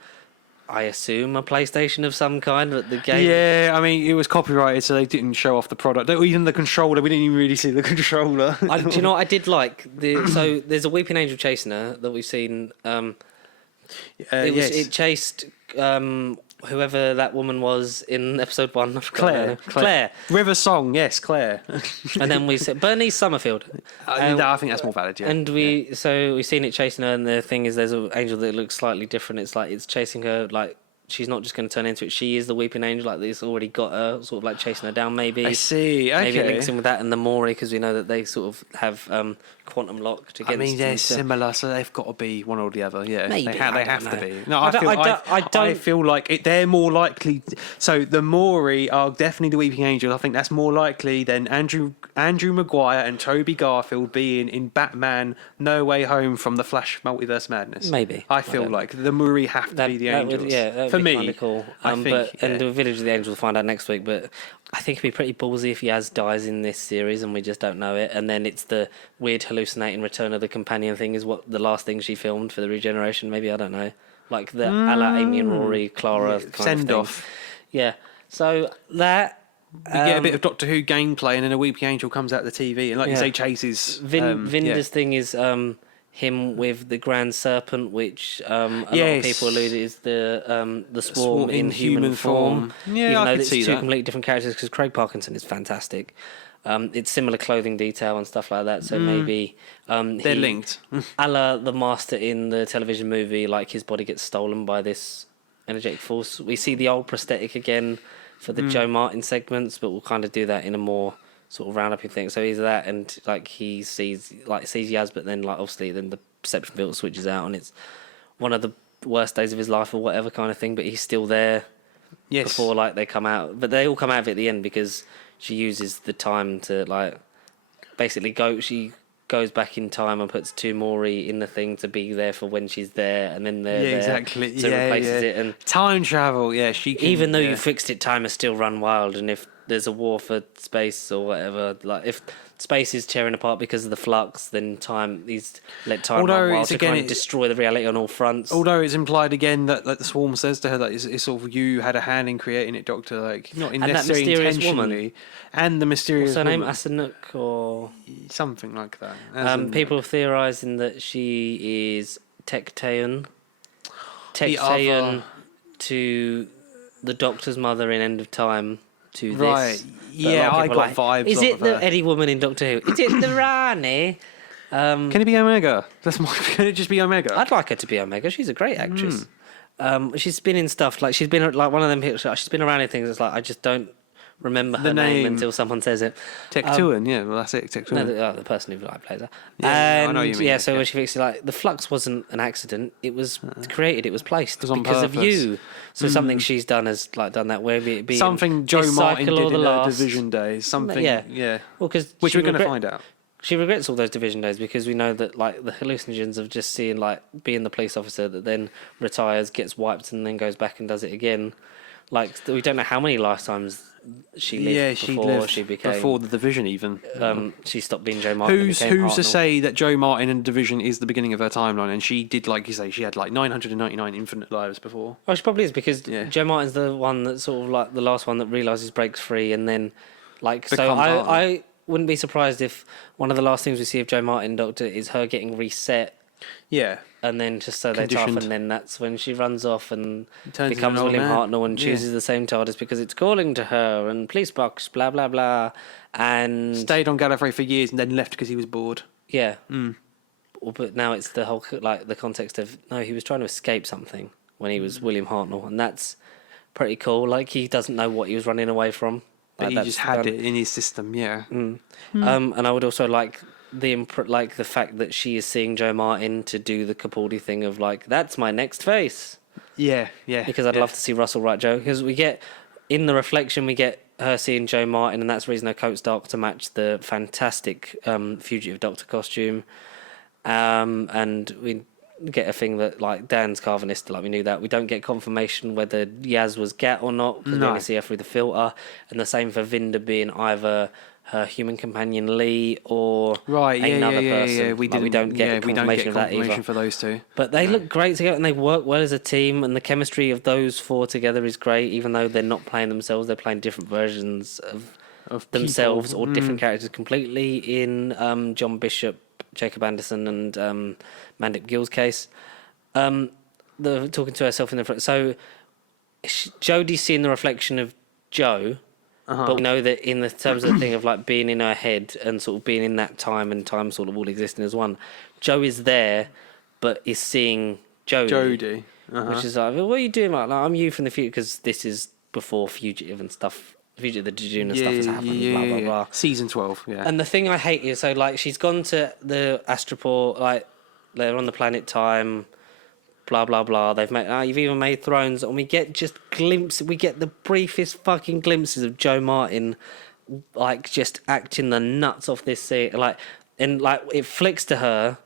I assume a PlayStation of some kind at the game. Yeah, I mean, it was copyrighted, so they didn't show off the product. Even the controller, we didn't even really see the controller. Do you know what I did like? So there's a weeping angel chasing her that we've seen. It chased whoever that woman was in episode 1. I forgot her name. Claire. River Song, yes, Claire. And then we said Bernice Summerfield. I think that's more valid, yeah. And we've seen it chasing her, and the thing is, there's an angel that looks slightly different. It's like it's chasing her, like she's not just going to turn into it. She is the weeping angel. Like it's already got her, sort of like chasing her down. Maybe I see. Okay. Maybe it links in with that and the Mori, because we know that they sort of have quantum locked against. I mean, they're them, so- similar, so they've got to be one or the other. Yeah, Maybe, they I have don't to know. be. No, I don't feel like they're more likely. So the Maury are definitely the Weeping Angels. I think that's more likely than Andrew Maguire and Toby Garfield being in Batman: No Way Home from the Flash Multiverse Madness. Maybe. I feel like the Maury have to be the Angels. That would for be me. kind of cool. I think, and the Village of the Angels we'll find out next week. But I think it'd be pretty ballsy if Yaz dies in this series and we just don't know it. And then it's the weird hallucinating Return of the Companion thing is what the last thing she filmed for the regeneration. Maybe, I don't know, like the a la Amy and Rory, Clara kind send of thing. off. Yeah. So that. We get a bit of Doctor Who gameplay, and then a Weeping Angel comes out the TV, and like you say, chases. Vinder's thing is him with the Grand Serpent, which a lot of people allude is the Swarm in human form. Yeah, even I though could it's see two that. completely different characters, because Craig Parkinson is fantastic. It's similar clothing detail and stuff like that, so maybe They're linked. a la the Master in the television movie, like his body gets stolen by this energetic force. We see the old prosthetic again for the Joe Martin segments, but we'll kind of do that in a more sort of round-up thing. So he's that, and like he sees Yaz, but then like obviously then the perception filter switches out, and it's one of the worst days of his life or whatever kind of thing. But he's still there before like they come out, but they all come out of it at the end because she uses the time to like basically go. She goes back in time and puts two Maury in the thing to be there for when she's there, and then they're there, exactly. so it replaces it. And time travel, she can, even though you fixed it, time has still run wild. And if there's a war for space or whatever, like if space is tearing apart because of the flux, then let time run wild to kind of destroy the reality on all fronts. Although it's implied again that like the Swarm says to her that it's sort of you had a hand in creating it, Doctor, like not necessarily intentionally. Woman. And the mysterious What's her woman. name? Asanuk or something like that. People have theorising that she is Tectean to the Doctor's mother in End of Time to this. Right. Yeah, I got vibes. Is it of the her. Eddie woman in Doctor Who? Is it the Rani? Can it be Omega? Can it just be Omega? I'd like her to be Omega. She's a great actress. She's been in stuff like she's been like one of them. She's been around in things. It's like I just don't remember her name until someone says it. Tectuan, well that's it. Tectuan. No, the person who plays her. Yeah, I know what you mean. Yeah, so when she fixed it, like the flux wasn't an accident. It was created. It was placed on because purpose. of you. So something she's done has like done that. Whether it be something Joe Martin did in the Division days. Something. Yeah. Well, which we're going to find out. She regrets all those Division days because we know that like the hallucinogens of just seeing like being the police officer that then retires, gets wiped, and then goes back and does it again. Like we don't know how many lifetimes she lived before the Division even. She stopped being Joe Martin. Who's to say that Joe Martin and Division is the beginning of her timeline, and she did, like you say, she had like 999 infinite lives before. Oh, she probably is, because Joe Martin's the one that sort of like the last one that realises breaks free, and then like I wouldn't be surprised if one of the last things we see of Joe Martin Doctor is her getting reset. Yeah. And then just so they're tough, and then that's when she runs off and becomes an William old man. Hartnell and chooses the same TARDIS because it's calling to her, and police box, blah blah blah, and stayed on Gallifrey for years and then left because he was bored. Yeah. But now it's the whole like the context of no, he was trying to escape something when he was William Hartnell, and that's pretty cool. Like he doesn't know what he was running away from, but he just had it in his system. Yeah. And I would also like the fact that she is seeing Joe Martin to do the Capaldi thing of like, that's my next face. Yeah. Because I'd love to see Russell write Joe, because we get in the reflection we get her seeing Joe Martin, and that's the reason her coat's dark to match the fantastic Fugitive Doctor costume. And we get a thing that, like, Dan's Carvanista, like, we knew that. We don't get confirmation whether Yaz was Gat or not, because we only see her through the filter. And the same for Vinda being either her human companion Lee or another person. Yeah. We don't get confirmation of that either. For those two. But they look great together, and they work well as a team, and the chemistry of those four together is great, even though they're not playing themselves. They're playing different versions of themselves or different characters completely in John Bishop, Jacob Anderson, and Mandip Gill's case. The talking to herself in the front. So Jodie's seeing the reflection of Joe, but we know that in the terms of the thing of like being in her head and sort of being in that time and time sort of all existing as one, Joe is there, but is seeing Jodie. Which is like, what are you doing? Like I'm you from the future, because this is before Fugitive and stuff. Fugitive, the Dejuna stuff has happened. Blah blah blah. Season 12. Yeah. And the thing I hate is, so like she's gone to the Astroport, like they're on the planet Time. Blah blah blah. They've made. You've even made Thrones, and we get just glimpses. We get the briefest fucking glimpses of Joe Martin, like just acting the nuts off this scene. Like, and like it flicks to her,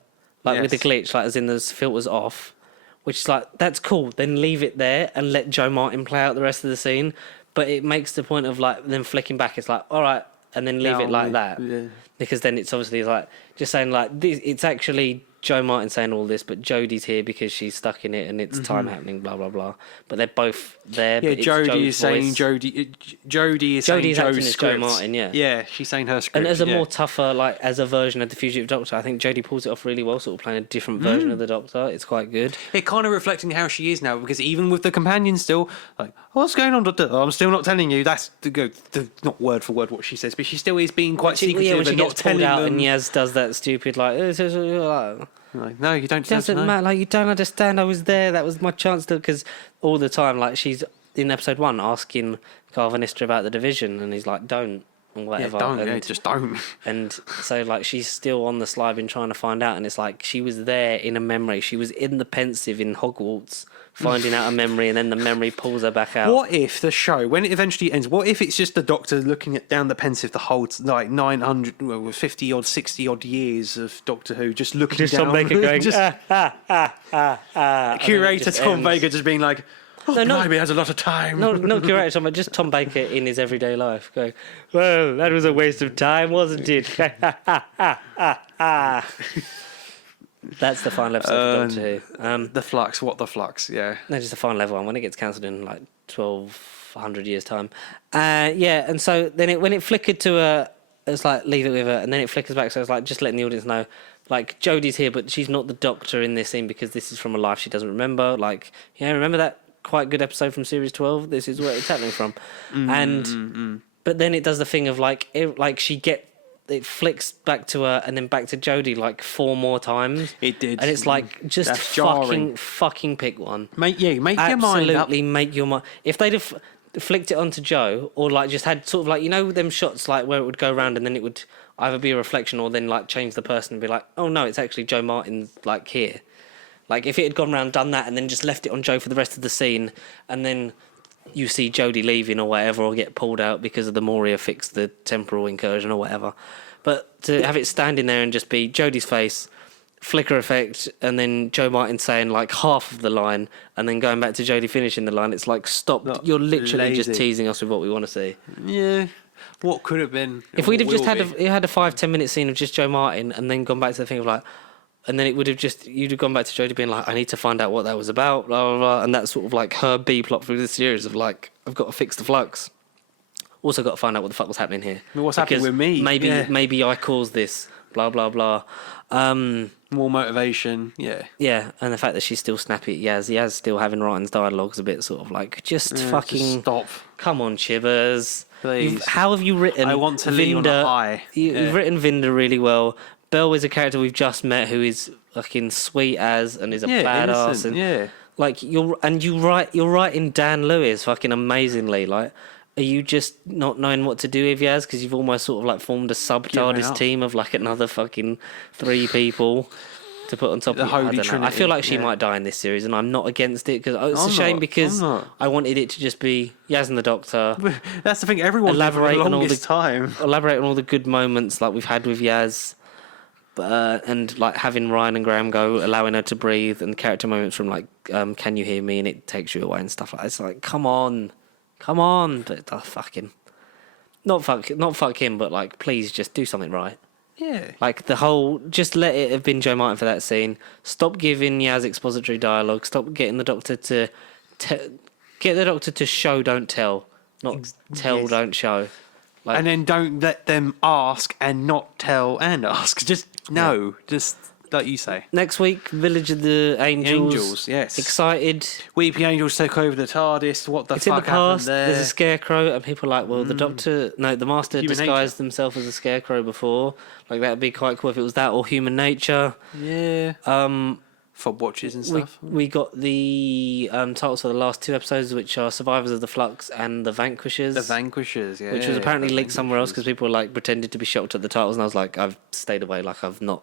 like with the glitch, like as in the filters off, which is like that's cool. Then leave it there and let Joe Martin play out the rest of the scene. But it makes the point of like them flicking back. It's like all right, and then leave it like that, because then it's obviously like just saying like this. It's actually Joe Martin saying all this, but Jodie's here because she's stuck in it and it's time happening, blah blah blah. But they're both there. Yeah, but Jodie is saying Jodie is saying Joe's script. Joe Martin, yeah, she's saying her script. And as a more tougher, like as a version of the Fugitive Doctor, I think Jodie pulls it off really well. Sort of playing a different version of the Doctor. It's quite good. It kind of reflecting how she is now, because even with the companion still, like, what's going on, Doctor? I'm still not telling you. That's not word for word what she says, but she still is being quite secretive when she and gets not telling pulled out, them. and Yaz does that stupid like. Like, no, you don't. Doesn't matter. Like you don't understand. I was there. That was my chance to. Because all the time, like she's in episode 1 asking Carvanista about the division, and he's like, "Don't." And whatever. Yeah, don't. Just don't. And so, like, she's still on the slide, been trying to find out, and it's like she was there in a memory. She was in the pensive in Hogwarts, finding out a memory, and then the memory pulls her back out. What if the show, when it eventually ends, what if it's just the Doctor looking at down the pensive the whole like 50 odd, 60 odd years of Doctor Who, just looking just down, Tom Baker going, curator Tom Baker just being like. Oh, no, he has a lot of time. No, not curator Tom, but just Tom Baker in his everyday life going, well, that was a waste of time, wasn't it? That's the final episode of Doctor Who. The Flux, what the Flux, yeah. No, just the final level one when it gets cancelled in like 1,200 years' time. Yeah, and so then when it flickered to her, it's like, leave it with her, and then it flickers back, so it's like, just letting the audience know, like, Jodie's here, but she's not the Doctor in this scene because this is from a life she doesn't remember. Like, yeah, remember that quite good episode from series 12? This is where it's happening from. But then it does the thing of like it flicks back to her and then back to Jodie like 4 more times. It did. And it's like, just fucking pick one. Make your mind up. Absolutely make your mind. If they'd have flicked it onto Joe, or like just had sort of like, you know, them shots like where it would go around and then it would either be a reflection or then like change the person and be like, oh no, it's actually Joe Martin like here. Like, if it had gone around, done that, and then just left it on Joe for the rest of the scene, and then you see Jodie leaving or whatever, or get pulled out because of the Moria fix, the temporal incursion or whatever. But to have it standing there and just be Jodie's face, flicker effect, and then Joe Martin saying, like, half of the line, and then going back to Jodie finishing the line, it's like, stop, you're literally just teasing us with what we want to see. Yeah. What could have been? If we'd have just had a 5-10 minute scene of just Joe Martin, and then gone back to the thing of, like, and then it would have you'd have gone back to Jodie being like, I need to find out what that was about, blah, blah, blah. And that's sort of like her B plot through the series of like, I've got to fix the flux. Also got to find out what the fuck was happening here. What's happening with me? Maybe I caused this, blah, blah, blah. More motivation, yeah. Yeah, and the fact that she's still snappy at Yaz still having Ryan's dialogue's a bit sort of like, just fucking... Just stop. Come on, Chibbers. Please. How have you written I want to lean on a high. You've written Vinda really well. Belle is a character we've just met who is fucking sweet as and is a badass, and like you're writing Dan Lewis fucking amazingly. Like, are you just not knowing what to do with Yaz because you've almost sort of like formed a sub-TARDIS team of like another fucking 3 people? to put on top The of it. I Holy don't know. I Trinity, feel like she yeah. might die in this series, and I'm not against it because it's I'm a shame not, because I'm not. I wanted it to just be Yaz and the Doctor. That's the thing. Everyone did for the Elaborate on all longest the time. elaborate on all the good moments like we've had with Yaz, and like having Ryan and Graham go, allowing her to breathe, and character moments from like "Can you hear me?" and it takes you away and stuff like that. It's like, come on, but fuck him. Not fuck him, but like, please just do something right. Yeah. Like the whole, just let it have been Joe Martin for that scene. Stop giving Yaz expository dialogue. Stop getting the Doctor to get the Doctor to show, don't tell, not tell, yes. don't show. Like, And then don't let them ask and not tell and ask. Just no. Just like you say. next week, Village of the Angels. Angels, yes. Excited. Weepy Angels take over the TARDIS. What the It's in the fuck happened past. there? There's a scarecrow, and people are like, well, the Master Human disguised himself as a scarecrow before. Like that'd be quite cool if it was that or Human Nature. Yeah. Fob watches and stuff. We got the titles for the last 2 episodes, which are Survivors of the Flux and The Vanquishers. The Vanquishers, yeah. Which was apparently The leaked somewhere else Vanquishers. because people were like pretended to be shocked at the titles, and I was like, I've stayed away. Like I've not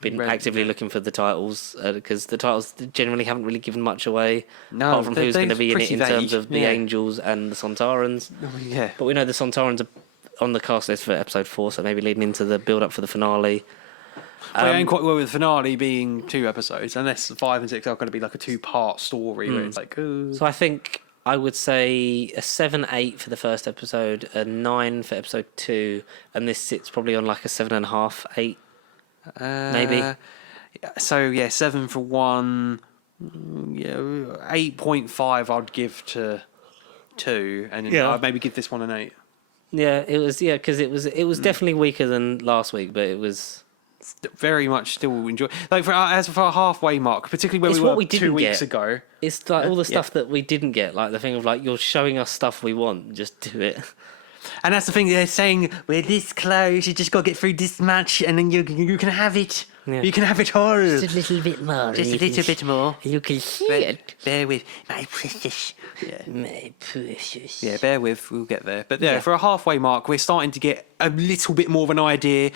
been actively looking for the titles because the titles generally haven't really given much away. No, apart from who's going to be in it pretty in terms vague, of the yeah. Angels and the Sontarans. Yeah. But we know the Sontarans are on the cast list for episode 4, so maybe leading into the build up for the finale. Well, it ain't quite well with the finale being 2 episodes, unless 5 and 6 are going to be like a 2-part story where it's like, ooh. So I think I would say a 7-8 for the first episode, a 9 for episode 2, and this sits probably on like a 7.5, 8. Maybe. So yeah, 7 for 1. Yeah, 8.5 I'd give to 2, and then Yeah. I'd maybe give this one an 8. Yeah, it was because it was definitely weaker than last week, but it was. Very much still enjoy. Like as for a halfway mark, particularly where It's we what were we 2 didn't weeks get. ago. It's like all the stuff that we didn't get, like the thing of like you're showing us stuff we want, just do it. And that's the thing, they're saying, we're this close, you just got to get through this much, and then you can have it. Yeah. You can have it all. Just a little bit more. Just a little bit more. You can see it. Bear with, my precious. Yeah. My precious. Yeah, bear with, we'll get there. But yeah, Yeah. for a halfway mark, we're starting to get a little bit more of an idea.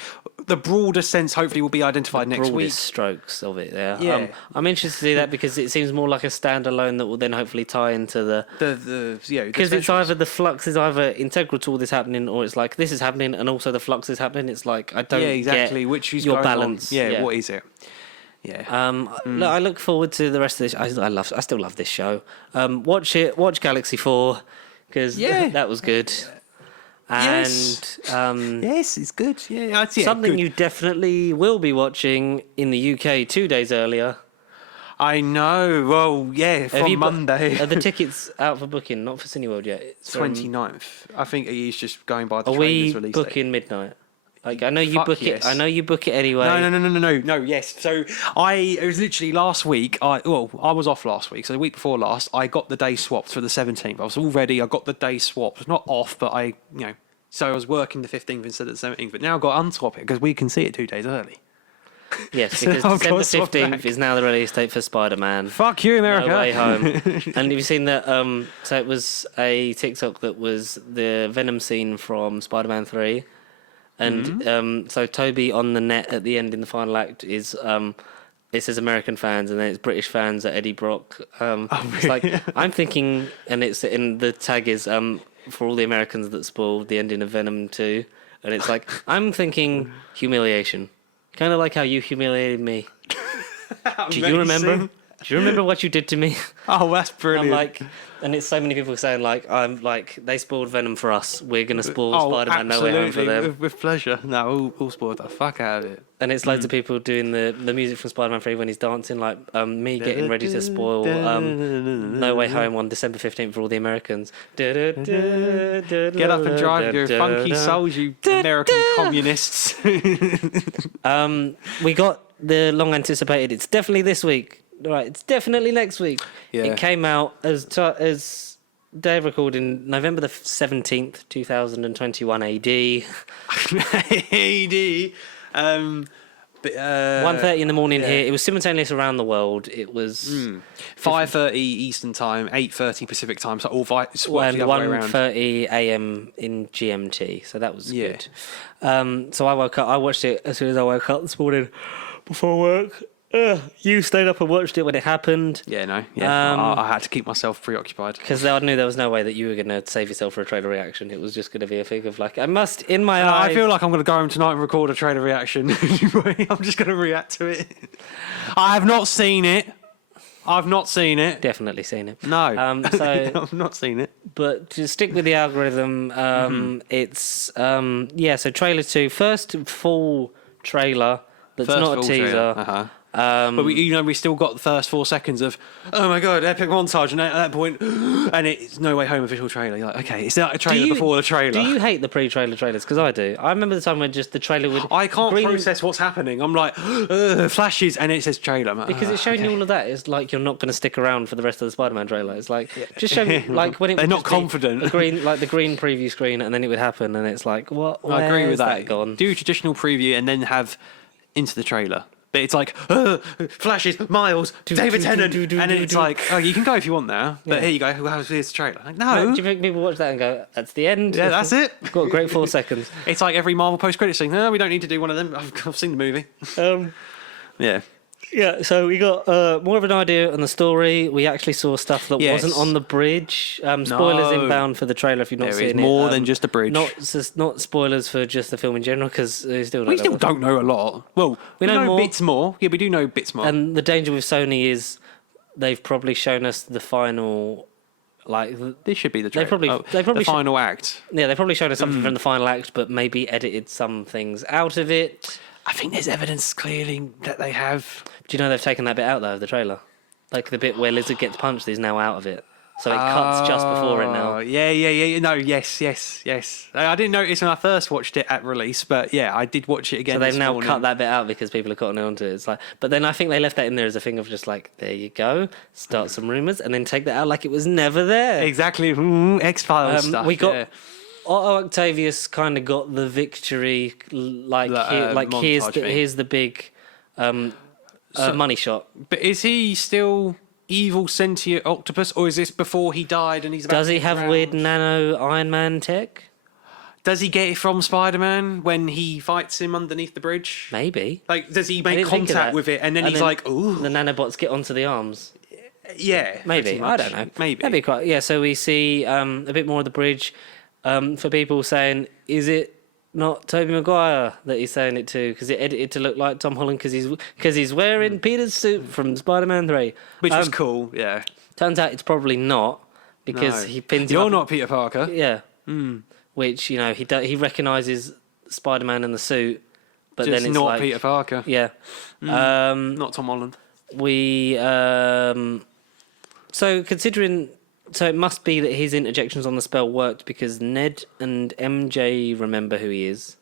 The broader sense, hopefully, will be identified next week. Broadest strokes of it there. Yeah. I'm interested to see that because it seems more like a standalone that will then hopefully tie into the. Because it's either the flux is either integral to all this happening, or it's like this is happening and also the flux is happening. It's like I don't exactly. get Which is your going on. balance. Yeah, what is it? Yeah. Look, I look forward to the rest of this. I still love this show. Watch it. Watch Galaxy 4 because that was good. And Yes. Yes, it's good. Yeah, I'd say something good. you definitely will be watching in the UK 2 days earlier. I know. Well, yeah, from Monday. Are the tickets out for booking? Not for Cineworld yet. It's 29th. I think he's just going by the Are we trailer's release date. booking midnight? Like I know you Fuck book yes. it. I know you book it anyway. No, yes. So it was literally last week. I was off last week. So the week before last, I got the day swapped for the 17th. I was all ready. I got the day swapped. Not off, but so I was working the 15th instead of the 17th. But now I've got to unswap it because we can see it 2 days early. Yes, So because I've got December to swap 15th back. is now the release date for Spider-Man. Fuck you, America. No Way Home. And have you seen that? So it was a TikTok that was the Venom scene from Spider-Man 3. And so Toby on the net at the end in the final act is it says American fans and then it's British fans at Eddie Brock. It's like I'm thinking, and it's in the tag is for all the Americans that spoiled the ending of Venom 2, and it's like I'm thinking humiliation, kind of like how you humiliated me. Do you remember? Do you remember what you did to me? Oh, that's brilliant. I'm like, and it's so many people saying like, I'm like, they spoiled Venom for us. We're gonna spoil Spider-Man No Way Home for them. With pleasure. No, we'll spoil the fuck out of it. And it's loads of people doing the music from Spider-Man 3 when he's dancing, like me getting ready to spoil No Way Home on December 15th for all the Americans. Get up and drive your funky souls, you American communists. We got the long anticipated. It's definitely this week. Right, it's definitely next week. Yeah. It came out as day of recording November the 17th, 2021 AD. AD. 1:30 in the morning here. It was simultaneous around the world. It was 5:30 Eastern time, 8:30 Pacific time. So all swapped and the other way around. 1:30 a.m. in GMT. So that was good. So I woke up. I watched it as soon as I woke up this morning before work. You stayed up and watched it when it happened. Yeah, no. Yeah. I had to keep myself preoccupied. Because I knew there was no way that you were going to save yourself for a trailer reaction. It was just going to be a thing of like, I must, in my eyes... I feel like I'm going to go home tonight and record a trailer reaction. I'm just going to react to it. I have not seen it. I've not seen it. Definitely seen it. No. So I've not seen it. But to stick with the algorithm, it's... so trailer 2, first full trailer that's First not a full teaser. trailer. Uh-huh. But we still got the first 4 seconds of, oh my god, epic montage, and at that point, and it's No Way Home official trailer. You're like, okay, it's not a trailer before the trailer. Do you hate the pre-trailer trailers? Because I do. I remember the time when just the trailer would... I can't process what's happening. I'm like, flashes, and it says trailer. Like, because it's showing you all of that. It's like you're not going to stick around for the rest of the Spider-Man trailer. It's like, just show me, like when it They're would not just be confident. the green preview screen, and then it would happen, and it's like, what? I agree with that. Gone? Do a traditional preview and then have into the trailer. But it's like, flashes, Miles, David Tennant, and then it's like, oh, you can go if you want now, but here you go, here's the trailer. Like, no. Do you think people watch that and go, that's the end? Yeah, that's it. Got a great 4 seconds. It's like every Marvel post-credit scene. No, we don't need to do one of them. I've seen the movie. Yeah. Yeah, so we got more of an idea on the story. We actually saw stuff that wasn't on the bridge. Spoilers inbound for the trailer if you've not seen it. There is more than just a bridge. Not spoilers for just the film in general, because we still don't know a lot. Well, we know more. bits more. Yeah, we do know bits more. And the danger with Sony is they've probably shown us the final... This should be the trailer. They probably the final act. Yeah, they probably showed us something from the final act, but maybe edited some things out of it. I think there's evidence clearly that they have. Do you know they've taken that bit out, though, of the trailer? Like, the bit where Lizard gets punched is now out of it. So it cuts just before it now. Yeah. No, yes. I didn't notice when I first watched it at release, but yeah, I did watch it again. So they've now cut that bit out because people have gotten onto it. It's like, but then I think they left that in there as a thing of just like, there you go, start some rumours, and then take that out like it was never there. Exactly. X-Files stuff. We got... Otto Octavius kind of got the victory, here's the big money shot. But is he still evil sentient octopus, or is this before he died and he's about Does he have weird nano Iron Man tech? Does he get it from Spider-Man when he fights him underneath the bridge? Maybe. Like, does he make contact with it and then he's like, ooh. The nanobots get onto the arms. Yeah. Maybe. I don't know. Maybe. That'd be quite... Yeah, so we see a bit more of the bridge. For people saying, is it not Tobey Maguire that he's saying it to? Because it edited to look like Tom Holland because he's wearing Peter's suit from Spider-Man 3. Which was cool, yeah. Turns out it's probably not, because he pins him You're up. not Peter Parker. Yeah. Which, you know, he recognises Spider-Man in the suit, but Just then it's not like... Peter Parker. Yeah. Not Tom Holland. So considering... So it must be that his interjections on the spell worked because Ned and MJ remember who he is,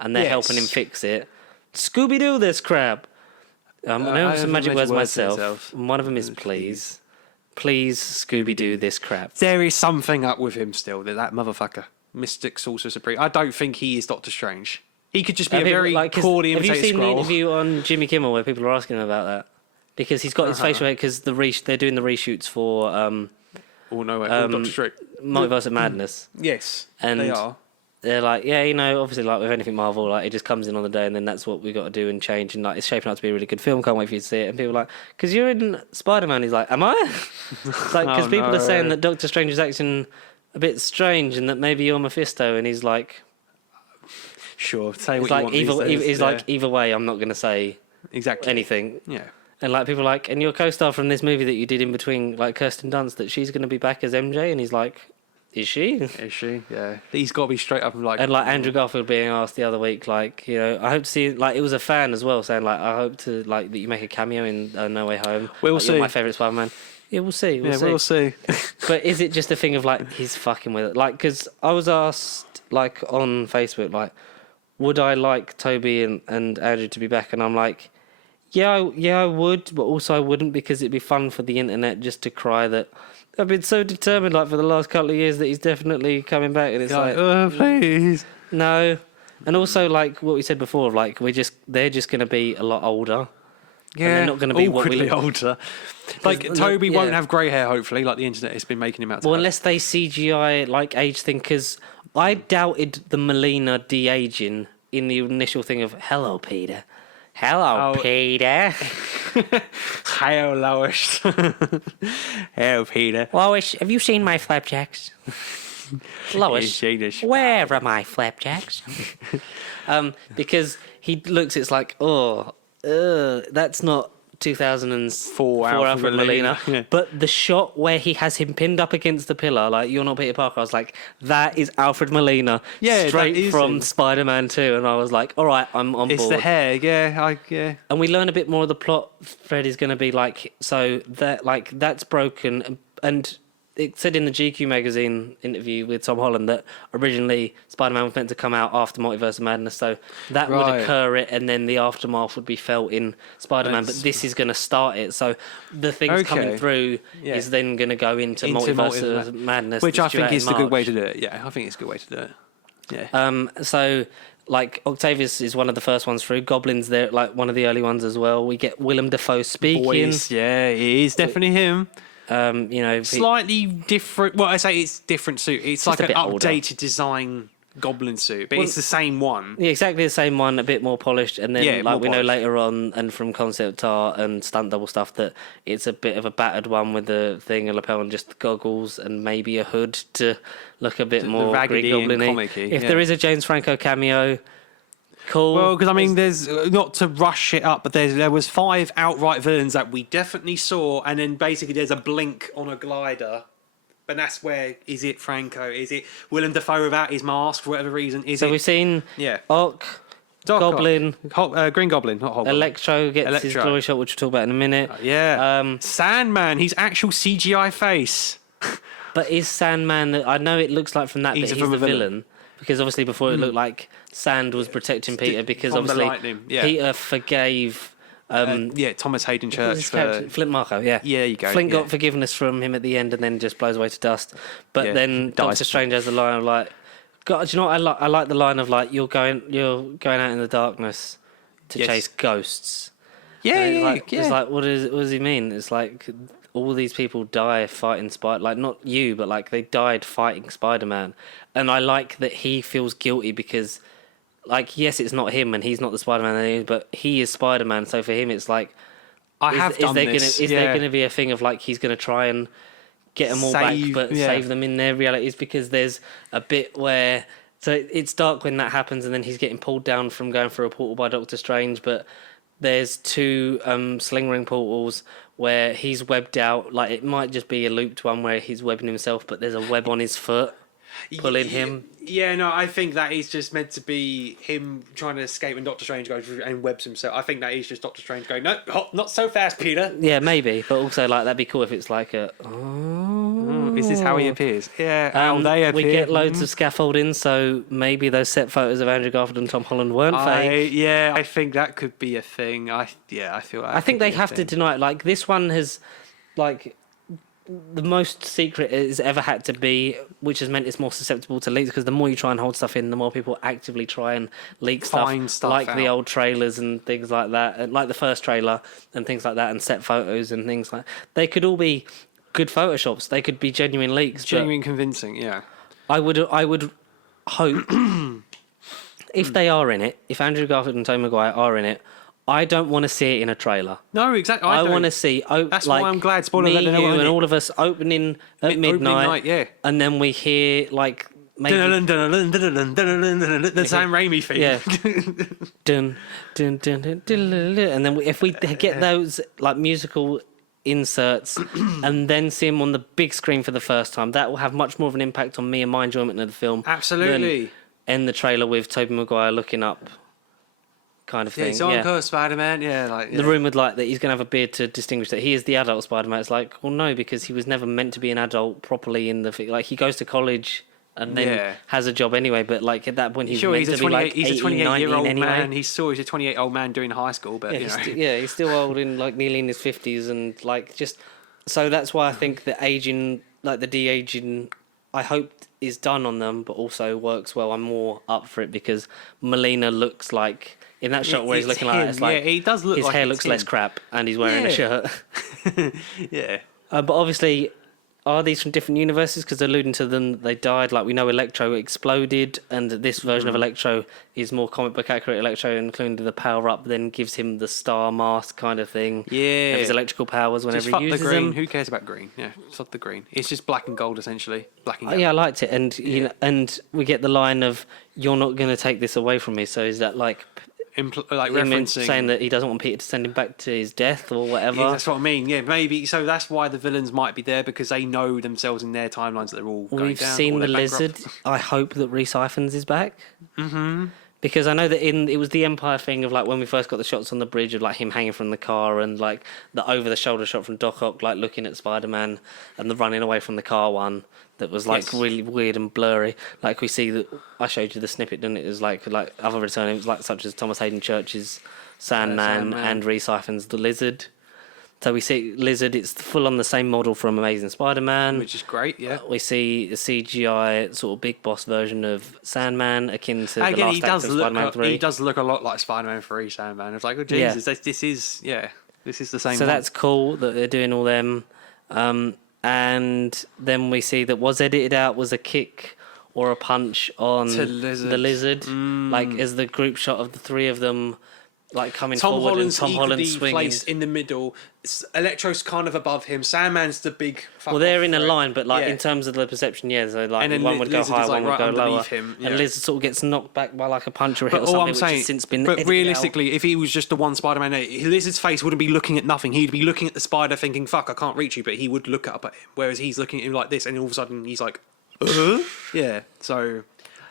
and they're helping him fix it. Scooby-Doo this crap! I know some magic words myself. One of them is please. Please Scooby-Doo this crap. There is something up with him still, that motherfucker. Mystic Sorcerer Supreme. I don't think he is Doctor Strange. He could just be a very poorly imitated Have you seen Skrull. the interview on Jimmy Kimmel where people are asking him about that? Because he's got his facial hair, because they're doing the reshoots for... Doctor Strange. Multiverse of Madness. Yes, and they are. They're like, yeah, you know, obviously, like with anything Marvel, like it just comes in on the day, and then that's what we got to do and change, and like it's shaping up to be a really good film. Can't wait for you to see it. And people are like, because you're in Spider-Man. He's like, am I? It's like because people are saying that Doctor Strange is acting a bit strange, and that maybe you're Mephisto, and he's like, sure, say what you want. He's like, either way, I'm not going to say exactly anything. Yeah. And like people are like, and your co-star from this movie that you did in between, like Kirsten Dunst, that she's going to be back as MJ, and he's like, is she? Is she? Yeah. He's got to be straight up and like. And like Andrew Garfield being asked the other week, like, you know, I hope to see, like, it was a fan as well saying, like, I hope to like that you make a cameo in No Way Home. We'll see. You're my favourite Spider-Man. Yeah, we'll see. We'll see. But is it just a thing of like he's fucking with it? Like, because I was asked like on Facebook, like, would I like Toby and Andrew to be back? And I'm like. Yeah, I would, but also I wouldn't, because it'd be fun for the internet just to cry that I've been so determined, like for the last couple of years, that he's definitely coming back, and it's like, oh please, no. And also, like what we said before, like they're just going to be a lot older. Yeah, and they're not going to be awkwardly older. Like Toby won't have grey hair, hopefully. Like the internet has been making him out. Well, unless they CGI like age thing, because I doubted the Melina de-aging in the initial thing of hello Peter. Hello, Oh. Peter. Hail, Lois. Hail, Peter. Lois, have you seen my flapjacks? Lois, He's seen his where are my flapjacks? Because he looks, it's like, that's not 2004 Alfred Molina. Yeah. But the shot where he has him pinned up against the pillar, like, you're not Peter Parker, I was like, that is Alfred Molina. Yeah, that straight is from him. Spider-Man 2. And I was like, all right, I'm on It's board. the hair, yeah. And we learn a bit more of the plot thread is going to be like, so that, like, that's broken. And it said in the GQ magazine interview with Tom Holland that originally Spider-Man was meant to come out after Multiverse of Madness, so that would Right. occur it, and then the aftermath would be felt in Spider-Man. But this is going to start it, so the things coming Okay. through Yeah. is then going to go into Multiverse of Madness, Which I that's due think out in is the good March. way to do it. Yeah, I think it's a good way to do it. Yeah. So, like, Octavius is one of the first ones through. Goblin's there, like one of the early ones as well. We get Willem Dafoe speaking. Voice, yeah, it is definitely him. You know, Slightly different. Well, I say it's different suit. It's like a an bit older. updated design Goblin suit, but Well, it's the same one. yeah, exactly the same one, a bit more polished, and then Yeah, like more we know polished. later on, and from concept art and stunt double stuff, that it's a bit of a battered one with the thing, a lapel, and just goggles, and maybe a hood to look a bit more raggedy Green and Goblin-y. comic-y, If yeah. there is a James Franco cameo, cool. Well, because I mean, there's not to rush it up, but there was 5 outright villains that we definitely saw, and then basically there's a blink on a glider. But that's where, is it Franco? Is it Willem Dafoe without his mask for whatever reason? Is So it we've seen Yeah. Ock, Doc Ock? Goblin, Green Goblin, not Hobgoblin. Electro gets his Electro. glory shot, which we'll talk about in a minute. Yeah. Sandman, his actual CGI face. But is Sandman? I know it looks like from that, He's but a- he's from the a villain. villain. Because obviously before it looked like Sand was protecting Peter because From the obviously lightning, yeah. Peter forgave. Yeah, Thomas Hayden What was Church his for character? Flint Marko, yeah. Yeah, you go, Flint yeah. got forgiveness from him at the end and then just blows away to dust. But Yeah, then dies. Doctor Strange has the line of like, God, do you know what I like? I like the line of like, you're going out in the darkness to Yes. chase ghosts. Yeah, And it's yeah, like, yeah. It's like, what does he mean? It's like all these people die fighting Spider, like not you, but like they died fighting Spider-Man. And I like that he feels guilty because, like, yes, it's not him and he's not the Spider-Man, but he is Spider-Man. So for him, it's like, I have done this. Is there going to be a thing of like he's going to try and get them all Save- back, but yeah. save them in their realities? Because there's a bit where it's dark when that happens, and then he's getting pulled down from going through a portal by Doctor Strange. But there's 2 sling ring portals where he's webbed out. Like it might just be a looped one where he's webbing himself, but there's a web on his foot pulling him. Yeah, no, I think that is just meant to be him trying to escape and Doctor Strange goes and webs himself. I think that is just Doctor Strange going, no, not so fast, Peter. Yeah, maybe, but also like that'd be cool if it's like a. Is this how he appears? Yeah, how they appear. We get loads of scaffolding, so maybe those set photos of Andrew Garfield and Tom Holland weren't fake. Yeah, I think that could be a thing. I feel like I think they have to deny it. Like this one has, like, the most secret it's ever had to be, which has meant it's more susceptible to leaks because the more you try and hold stuff in, the more people actively try and leak Find stuff like the out. old trailers and things like that, and like the first trailer and things like that, and set photos and things like. They could all be good photoshops. They could be genuine leaks. genuine convincing. Yeah, But I would hope if they are in it, if Andrew Garfield and Tobey Maguire are in it, I don't want to see it in a trailer. no, exactly. I don't. want to see. That's like, why I'm glad. Spoiler me, alert, they know you, we're in and it. all of us opening at Opening midnight. night, yeah. And then we hear like maybe The Sam Raimi thing. yeah, dun, dun, dun, dun, dun, dun, dun. And then if we get those like musical inserts and then see him on the big screen for the first time, that will have much more of an impact on me and my enjoyment of the film. Absolutely. Than end the trailer with Tobey Maguire looking up, kind of Yeah, thing. it's Encore Spider-Man. Yeah, like The rumoured like that he's going to have a beard to distinguish that he is the adult Spider-Man. It's like, well, no, because he was never meant to be an adult properly in the like he goes to college and then Yeah. has a job anyway. But like at that point, he's Sure, meant he's a to be like 28. He's a 18, 19 28-year-old anyway. man. He's a 28-year-old man doing high school, but Yeah, you know. he's still old in like nearly in his 50s and like just so that's why I think the aging, like the de-aging, I hope is done on them, but also works well. I'm more up for it because Molina looks like in that shot where he's It's looking like that, him. it's like Yeah, he does look his like hair it's looks less him. crap and he's wearing a Yeah. shirt. Yeah. But obviously, are these from different universes? Because alluding to them, they died. Like we know Electro exploded, and this version of Electro is more comic book accurate. Electro, including the power up, then gives him the star mask kind of thing. Yeah. Of his electrical powers whenever Just fuck he uses the green. them. Who cares about green? Yeah, fuck the green. It's just black and gold essentially. Black and Oh, yellow. yeah, I liked it, and you know, and we get the line of "You're not going to take this away from me." So is that like Like him referencing saying that he doesn't want Peter to send him back to his death or whatever? Yeah, that's what I mean. Yeah, maybe. So that's why the villains might be there, because they know themselves in their timelines that they're all going We've down. seen or the they're bankrupt. lizard. I hope that Rhys Ifans is back. Mm-hmm. Because I know that it was the Empire thing of like when we first got the shots on the bridge of like him hanging from the car and like the over the shoulder shot from Doc Ock like looking at Spider-Man and the running away from the car one that was like really weird and blurry. Like we see that I showed you the snippet, didn't it? It was like other returning, like such as Thomas Hayden Church's Sandman and Rhys Ifans' the Lizard. So we see Lizard, it's full on the same model from Amazing Spider-Man. Which is great, yeah. We see a CGI sort of big boss version of Sandman, akin to the Again, last act of Spider-Man 3. he does look a lot like Spider-Man 3 Sandman. It's like, oh, Jesus, this is the same So one. that's cool that they're doing all them. And then we see that was edited out was a kick or a punch on To Lizard. the Lizard. Like as the group shot of the three of them like coming Tom forward Holland's and Tom Holland equally swinging. placed in the middle. Electro's kind of above him. Sandman's the big. Well, they're in a threat. line, but like Yeah. in terms of the perception, yeah. So like And then one would go Lizard higher, is, like, one would right go lower, underneath him, yeah. and Lizard sort of gets knocked back by like a punch or a hit But or all something, I'm saying, which has since been. but edited realistically, if he was just the one Spider-Man, Lizard's face wouldn't be looking at nothing. He'd be looking at the spider, thinking, "Fuck, I can't reach you." But he would look up at him, whereas he's looking at him like this, and all of a sudden he's like, yeah. So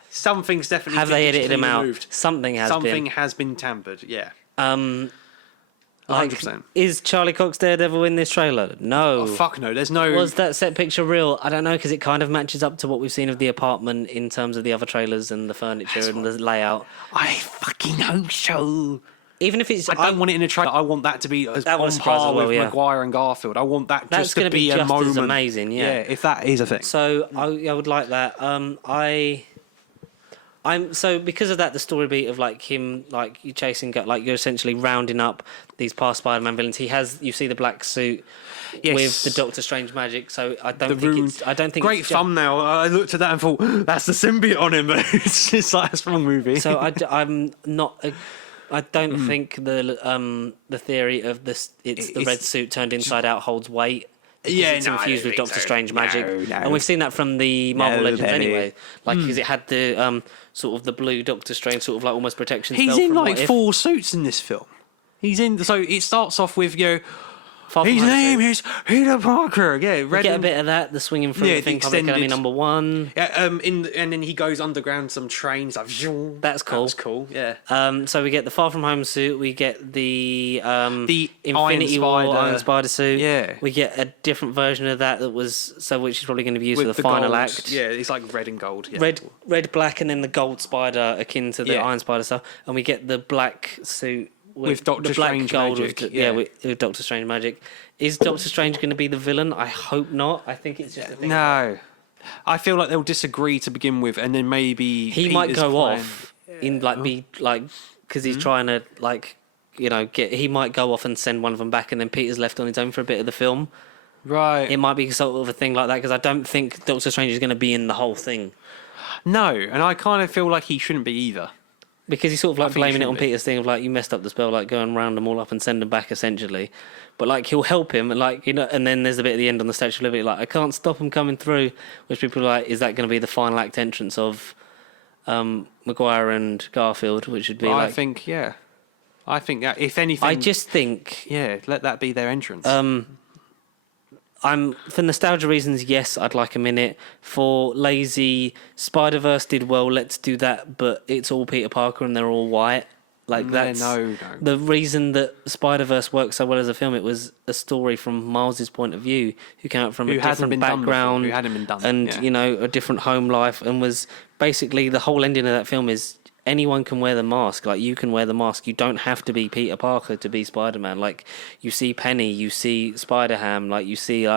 something's definitely Have they edited him out? removed. Something has Something been. has been tampered. Yeah, Like, 100%. is Charlie Cox Daredevil in this trailer? No. Oh, fuck no. There's no. Was that set picture real? I don't know, because it kind of matches up to what we've seen of the apartment in terms of the other trailers and the furniture and the layout. I fucking hope so. Even if it's, I don't want it in a trailer. I want that to be as That on was a surprise par as well, with yeah. Maguire and Garfield. I want that That's just to gonna be be a just as moment. amazing, yeah. if that is a thing. So I would like that. I'm so because of that, the story beat of like him, like you chasing, like you're essentially rounding up these past Spider-Man villains. He has, you see the black suit Yes. with the Doctor Strange magic. So I don't The think rune. it's. I don't think Great it's just, thumbnail. I looked at that and thought, that's the symbiote on him, but it's just like a wrong movie. So I'm not. I don't think the theory of this it's the red suit turned inside out holds weight. Because Yeah, it's no, I infused don't with think Doctor so. Strange magic, No. and we've seen that from the Marvel No, Legends Penny. anyway. Like, because it had the sort of the blue Doctor Strange sort of like almost protection. He's spell in from like What If. 4 suits in this film. He's in. So it starts off with Far From his Home name suit. is Peter Parker. Yeah, We red. get a and- bit of that, the swinging through Yeah, the the thing, Public Enemy extended- #1. Yeah, and then he goes underground some trains. Like, That's cool. That was cool. Yeah. So we get the Far From Home suit. We get the The Infinity War Iron Spider. Iron Spider suit. Yeah. We get a different version of that was which is probably going to be used for With the final gold. act. Yeah, it's like red and gold. Yeah. Red, black, and then the gold spider akin to the Yeah. Iron Spider stuff. And we get the black suit With Doctor the black Strange gold magic, With, yeah. with Doctor Strange magic. Is Doctor Strange going to be the villain? I hope not. I think it's just a thing. No. I feel like they'll disagree to begin with, and then maybe He might Peter's go plan- off in like be like because he's trying to like get. He might go off and send one of them back, and then Peter's left on his own for a bit of the film. Right. It might be sort of a thing like that because I don't think Doctor Strange is going to be in the whole thing No, and I kind of feel like he shouldn't be either. because he's sort of like think he blaming it should on be. Peter's thing of like you messed up the spell, like go and round them all up and send them back essentially. But like he'll help him, and like and then there's a bit at the end on the Statue of Liberty, like I can't stop him coming through, which people are like, is that going to be the final act entrance of Maguire and Garfield, which would be I like. think that if anything, I just think yeah, let that be their entrance. I'm for nostalgia reasons. Yes, I'd like him in it. For lazy Spider-Verse did well. Let's do that, but it's all Peter Parker and they're all white. Like that's no. the reason that Spider-Verse worked so well as a film. It was a story from Miles's point of view, who came out from Who a hasn't different been done before, background, who hadn't been done, and yeah. a different home life, and was basically the whole ending of that film is anyone can wear the mask. Like you can wear the mask. You don't have to be Peter Parker to be Spider-Man. Like you see Penny, you see Spider-Ham. Like you see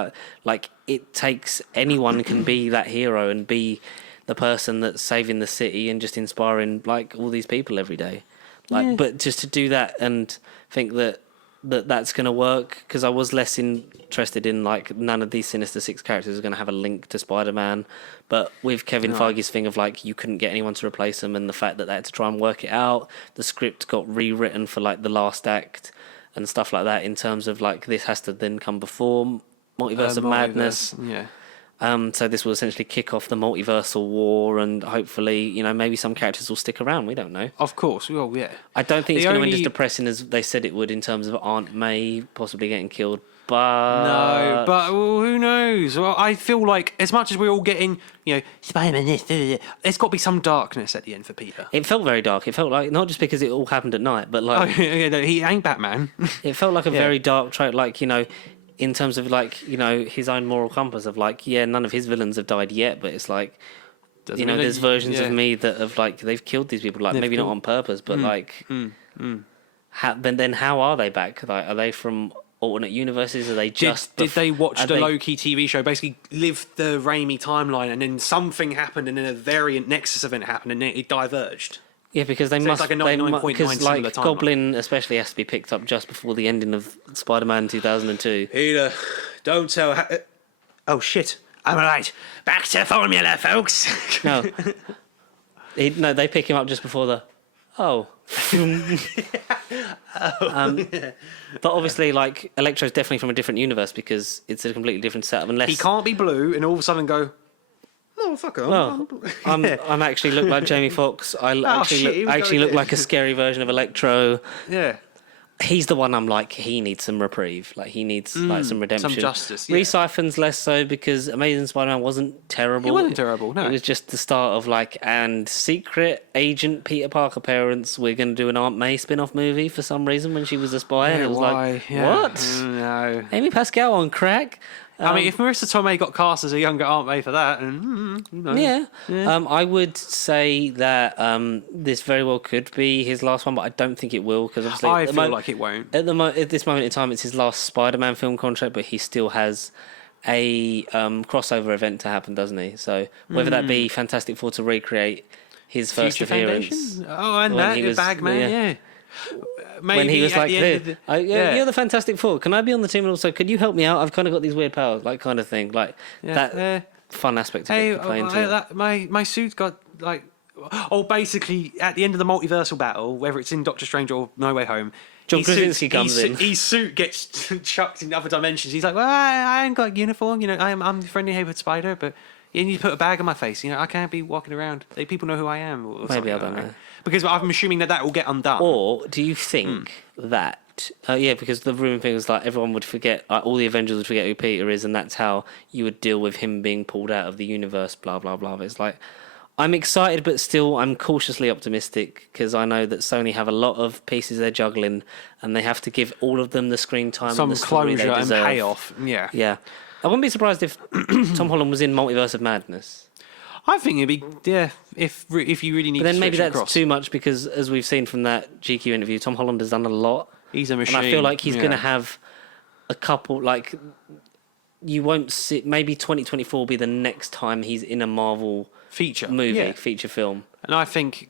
like it takes anyone can be that hero and be the person that's saving the city and just inspiring like all these people every day. Like, but just to do that and think that that's going to work, because I was less interested in like none of these Sinister Six characters are going to have a link to Spider-Man, but with Kevin Feige's thing of like you couldn't get anyone to replace him, and the fact that they had to try and work it out, the script got rewritten for like the last act and stuff like that, in terms of like this has to then come before Multiverse of Madness. Yeah. So this will essentially kick off the multiversal war, and hopefully, you know, maybe some characters will stick around. We don't know. Of course. Well, yeah. I don't think it's going to end as depressing as they said it would, in terms of Aunt May possibly getting killed. But No, but well, who knows? Well, I feel like as much as we're all getting, you know, Spider-Man this, there's got to be some darkness at the end for Peter. it felt very dark. It felt like, not just because it all happened at night, but like No, he ain't Batman. it felt like a very dark trope. Like, you know, in terms of like, you know, his own moral compass of like, yeah, none of his villains have died yet, but it's like, you know, there's versions of me that have like they've killed these people, like maybe not on purpose, but like, then how are they back? Like, are they from alternate universes? Are they just Did they watch the Loki TV show, basically live the Raimi timeline, and then something happened, and then a variant Nexus event happened, and then it diverged? Yeah, because they So must. it's like a 99.9 because similar like timeline. Goblin especially has to be picked up just before the ending of Spider-Man 2002. Peter, don't tell. Oh shit! I'm alright. Back to formula, folks. No, no, they pick him up just before the. Oh. But obviously, like Electro's definitely from a different universe, because it's a completely different setup. Unless He can't be blue, and all of a sudden go. Motherfucker! Well, I'm actually look like Jamie Foxx. I actually look like a scary version of Electro. Yeah. He's the one I'm like, he needs some reprieve. Like, he needs like some redemption. some justice, yeah. Recyphen's less so, because Amazing Spider-Man wasn't terrible. It wasn't terrible, no. It was just the start of like, and secret agent Peter Parker parents, we're going to do an Aunt May spin-off movie for some reason when she was a spy. And it was like, what? No. Amy Pascal on crack? I mean, if Marissa Tomei got cast as a younger Aunt May for that, and you know. Yeah. I would say that this very well could be his last one, but I don't think it will, because obviously I feel like it won't. At this moment in time, it's his last Spider-Man film contract, but he still has a crossover event to happen, doesn't he? So whether that be Fantastic Four to recreate his first Future appearance, Foundation? Oh, and when that, he the was- Bagman, yeah. Maybe when he was at like, the end of the- "You're the Fantastic Four. Can I be on the team? And also, could you help me out? I've kind of got these weird powers, like kind of thing, like that fun aspect of Hey, it to play into." my suit's got like, basically at the end of the multiversal battle, whether it's in Doctor Strange or No Way Home, John Krasinski comes in. His suit gets chucked in other dimensions. He's like, well, I ain't got a uniform, you know. I'm the friendly neighborhood spider, but you need to put a bag on my face. You know, I can't be walking around. People know who I am. Or Maybe I something, don't know. Because I'm assuming that will get undone. Or do you think that? Yeah, because the rumor thing was like everyone would forget, like, all the Avengers would forget who Peter is, and that's how you would deal with him being pulled out of the universe. Blah blah blah. But it's like, I'm excited, but still I'm cautiously optimistic, because I know that Sony have a lot of pieces they're juggling, and they have to give all of them the screen time, some and the story closure they and deserve. payoff. Yeah. Yeah, I wouldn't be surprised if Tom Holland was in Multiverse of Madness. I think it'd be if you really need. But then to maybe stretch that's across. too much, because as we've seen from that GQ interview, Tom Holland has done a lot. He's a machine, and I feel like he's going to have a couple. Like, you won't see. Maybe 2024 will be the next time he's in a Marvel feature movie, feature film. And I think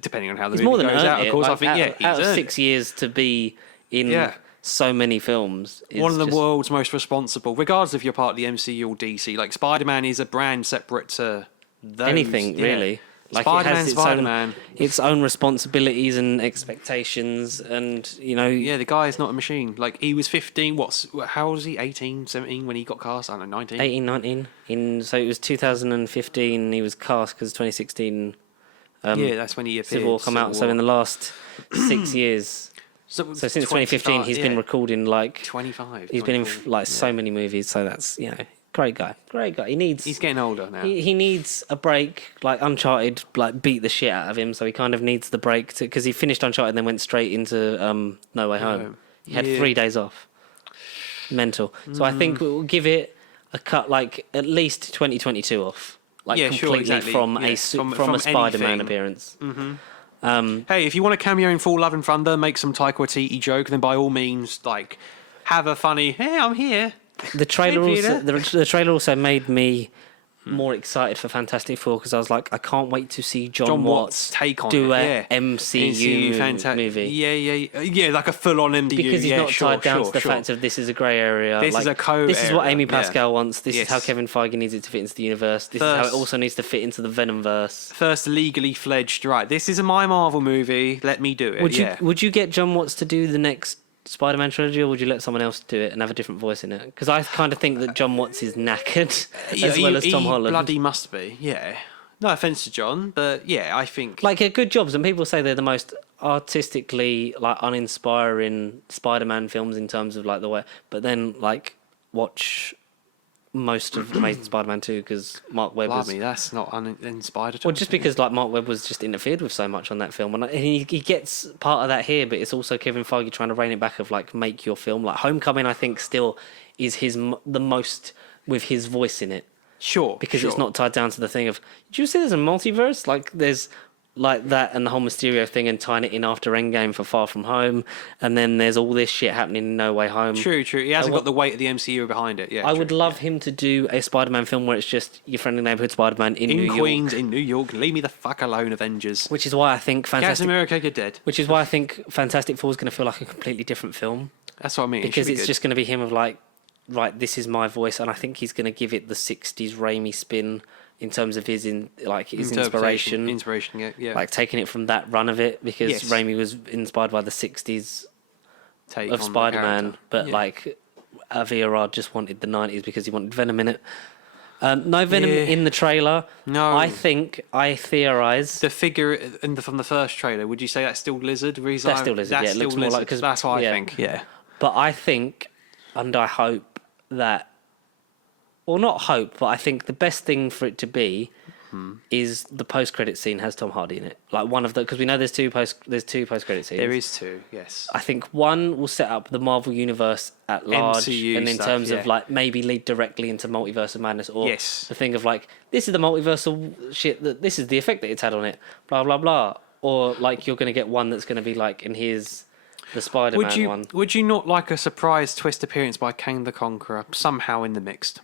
depending on how the He's movie more than goes earned out, it. of course, Like, I think out he's of earned 6 years to be in so many films. Is one of the just- world's most responsible, regardless if you're part of the MCU or DC. Like Spider-Man is a brand separate to those, anything really. Like, Spider-Man, it has its own responsibilities and expectations, and you know. Yeah, the guy is not a machine. Like, he was 15. How old was he? 18, 17 when he got cast? I don't know, 19. 18, 19. So it was 2015. He was cast because 2016. That's when he appeared. Civil War come out. So in the last 6 years. So since 2015, he's been recording like 25. He's been in 24. like so many movies. So that's, you know, great guy. He's getting older now. He needs a break. Like Uncharted, like beat the shit out of him. So he kind of needs the break because he finished Uncharted and then went straight into No Way Home. He had 3 days off. Mental. So I think we'll give it a cut, like at least 2022 off. Like completely from a Spider-Man anything. appearance. Hey, if you want a cameo in Full Love and Thunder, make some Taika Waititi joke, then by all means, like, have a funny, hey, I'm here. The trailer Hey, also, the trailer also made me more excited for Fantastic Four because I was like, I can't wait to see John Watts take on do it. a MCU movie. Yeah, like a full-on MCU. Because he's not tied down to the fact of this is a grey area. This is a code. This is what Amy Pascal wants. This Yes. is how Kevin Feige needs it to fit into the universe. This is how it also needs to fit into the Venomverse. First legally fledged, right, this is my Marvel movie, let me do it. Would you get John Watts to do the next Spider-Man trilogy, or would you let someone else do it and have a different voice in it? Because I kind of think that John Watts is knackered as well as Tom Holland. Bloody must be, yeah. No offense to John, but yeah, I think like good jobs, and people say they're the most artistically like uninspiring Spider-Man films in terms of like the way. But then like watch most of Amazing Spider-Man 2 because Mark Webb was... that's not uninspired at all. Well, just because like Mark Webb was just interfered with so much on that film, and he gets part of that here, but it's also Kevin Feige trying to rein it back of like make your film. Like Homecoming, I think still is the most with his voice in it. Sure, because it's not tied down to the thing of. Did you see there's a multiverse? Like there's like that and the whole Mysterio thing and tying it in after Endgame for Far From Home, and then there's all this shit happening in No Way Home. True. He hasn't got the weight of the MCU behind it. Yeah, I would love him to do a Spider-Man film where it's just your friendly neighborhood Spider-Man in New York. Queens, in New York. Leave me the fuck alone, Avengers. Which is why I think Captain America, you're dead. Which is why I think Fantastic Four is going to feel like a completely different film. That's what I mean. Because it's just going to be him of like, right, this is my voice, and I think he's going to give it the 60s Raimi spin in terms of his inspiration, yeah, like taking it from that run of it, because Raimi was inspired by the 60s take of Spider-Man, but like Avi Arad just wanted the 90s because he wanted Venom in it. No Venom in the trailer. No, I theorise the figure from the first trailer. Would you say that's still Lizard? That's still Lizard. It looks more like, because that's what I think. Yeah, but I think, and I hope that. Well, not hope, but I think the best thing for it to be is the post-credit scene has Tom Hardy in it. Like one of the, because we know there's two post-credit scenes. There is two, yes. I think one will set up the Marvel universe at large, MCU and in stuff, terms of like maybe lead directly into Multiverse of Madness, or the thing of like this is the multiversal shit, that this is the effect that it's had on it, blah blah blah, or like you're going to get one that's going to be like, and here's the Spider-Man one. Would you not like a surprise twist appearance by Kang the Conqueror somehow in the mixed?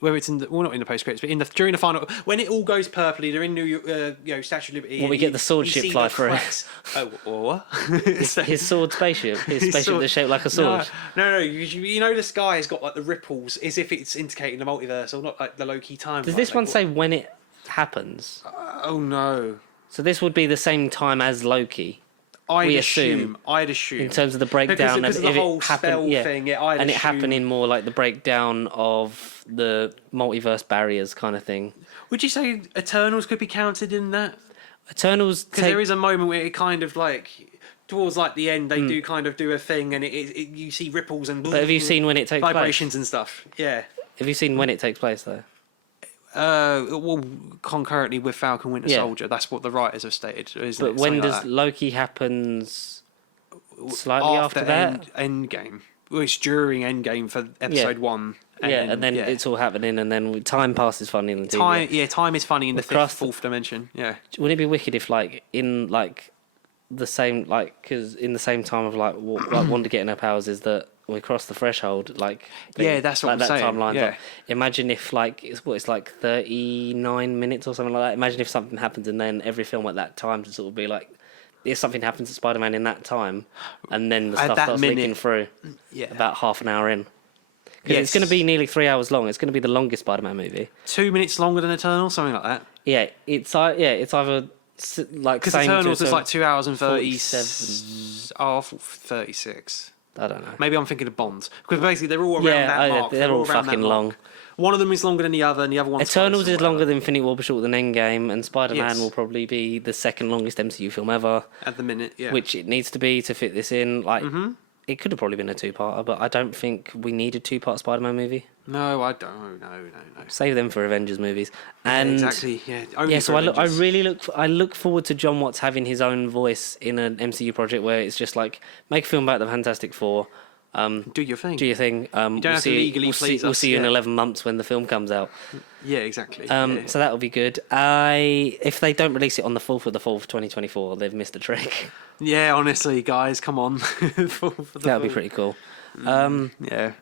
Where it's in the, well, not in the post credits, but during the final, when it all goes purpley, they're in New York, Statue of Liberty. Well, we get the sword ship fly for it. Oh, what? his sword spaceship, that's shaped like a sword. No. You know, the sky has got like the ripples, as if it's indicating the multiverse, or not like the Loki timeline. Does this one say when it happens? Oh no. So this would be the same time as Loki. I'd assume in terms of the breakdown because of the whole spell thing, and it happening more like the breakdown of the multiverse barriers kind of thing. Would you say Eternals could be counted in that? Eternals, because there is a moment where it kind of like towards like the end they do kind of do a thing, and you see ripples and. But have you seen when it takes vibrations place? And stuff? Yeah. Have you seen when it takes place though? Well, concurrently with Falcon Winter Soldier. That's what the writers have stated. But when does Loki happens? Slightly after that? Endgame. Well, it's during Endgame for episode 1. And then it's all happening, and then time passes funny in the TV. Time is funny in the fourth dimension. Yeah. Wouldn't it be wicked if, like, in like the same, like, because in the same time of like Wanda getting her powers is that we cross the threshold, like that's what I'm saying. Timeline. Yeah. Like, imagine if like it's like 39 minutes or something like that. Imagine if something happens and then every film at that time to sort of be like, if something happens to Spider-Man in that time, and then the stuff starts leaking through. Yeah. About half an hour in. Because it's going to be nearly 3 hours long. It's going to be the longest Spider-Man movie. 2 minutes longer than Eternal, something like that. Yeah, it's either like because Eternals is like 2 hours and 37. 36. I don't know. Maybe I'm thinking of Bonds. Because basically they're all around that mark. They're all fucking long. One of them is longer than the other, and the other one's Eternals is longer than Infinity War, but shorter than Endgame, and Spider-Man will probably be the second longest MCU film ever. At the minute, yeah. Which it needs to be to fit this in. Like, it could have probably been a two-parter, but I don't think we need a two-part Spider-Man movie. No, I don't. No. Save them for Avengers movies. And exactly. Yeah. So I look forward to John Watts having his own voice in an MCU project where it's just like make a film about the Fantastic Four. Do your thing. You don't have to legally please us. We'll see you in 11 months when the film comes out. Yeah, exactly. So that'll be good. If they don't release it on the 4th of the 4th, 2024, they've missed a trick. Yeah, honestly, guys, come on. That'll be pretty cool. Yeah.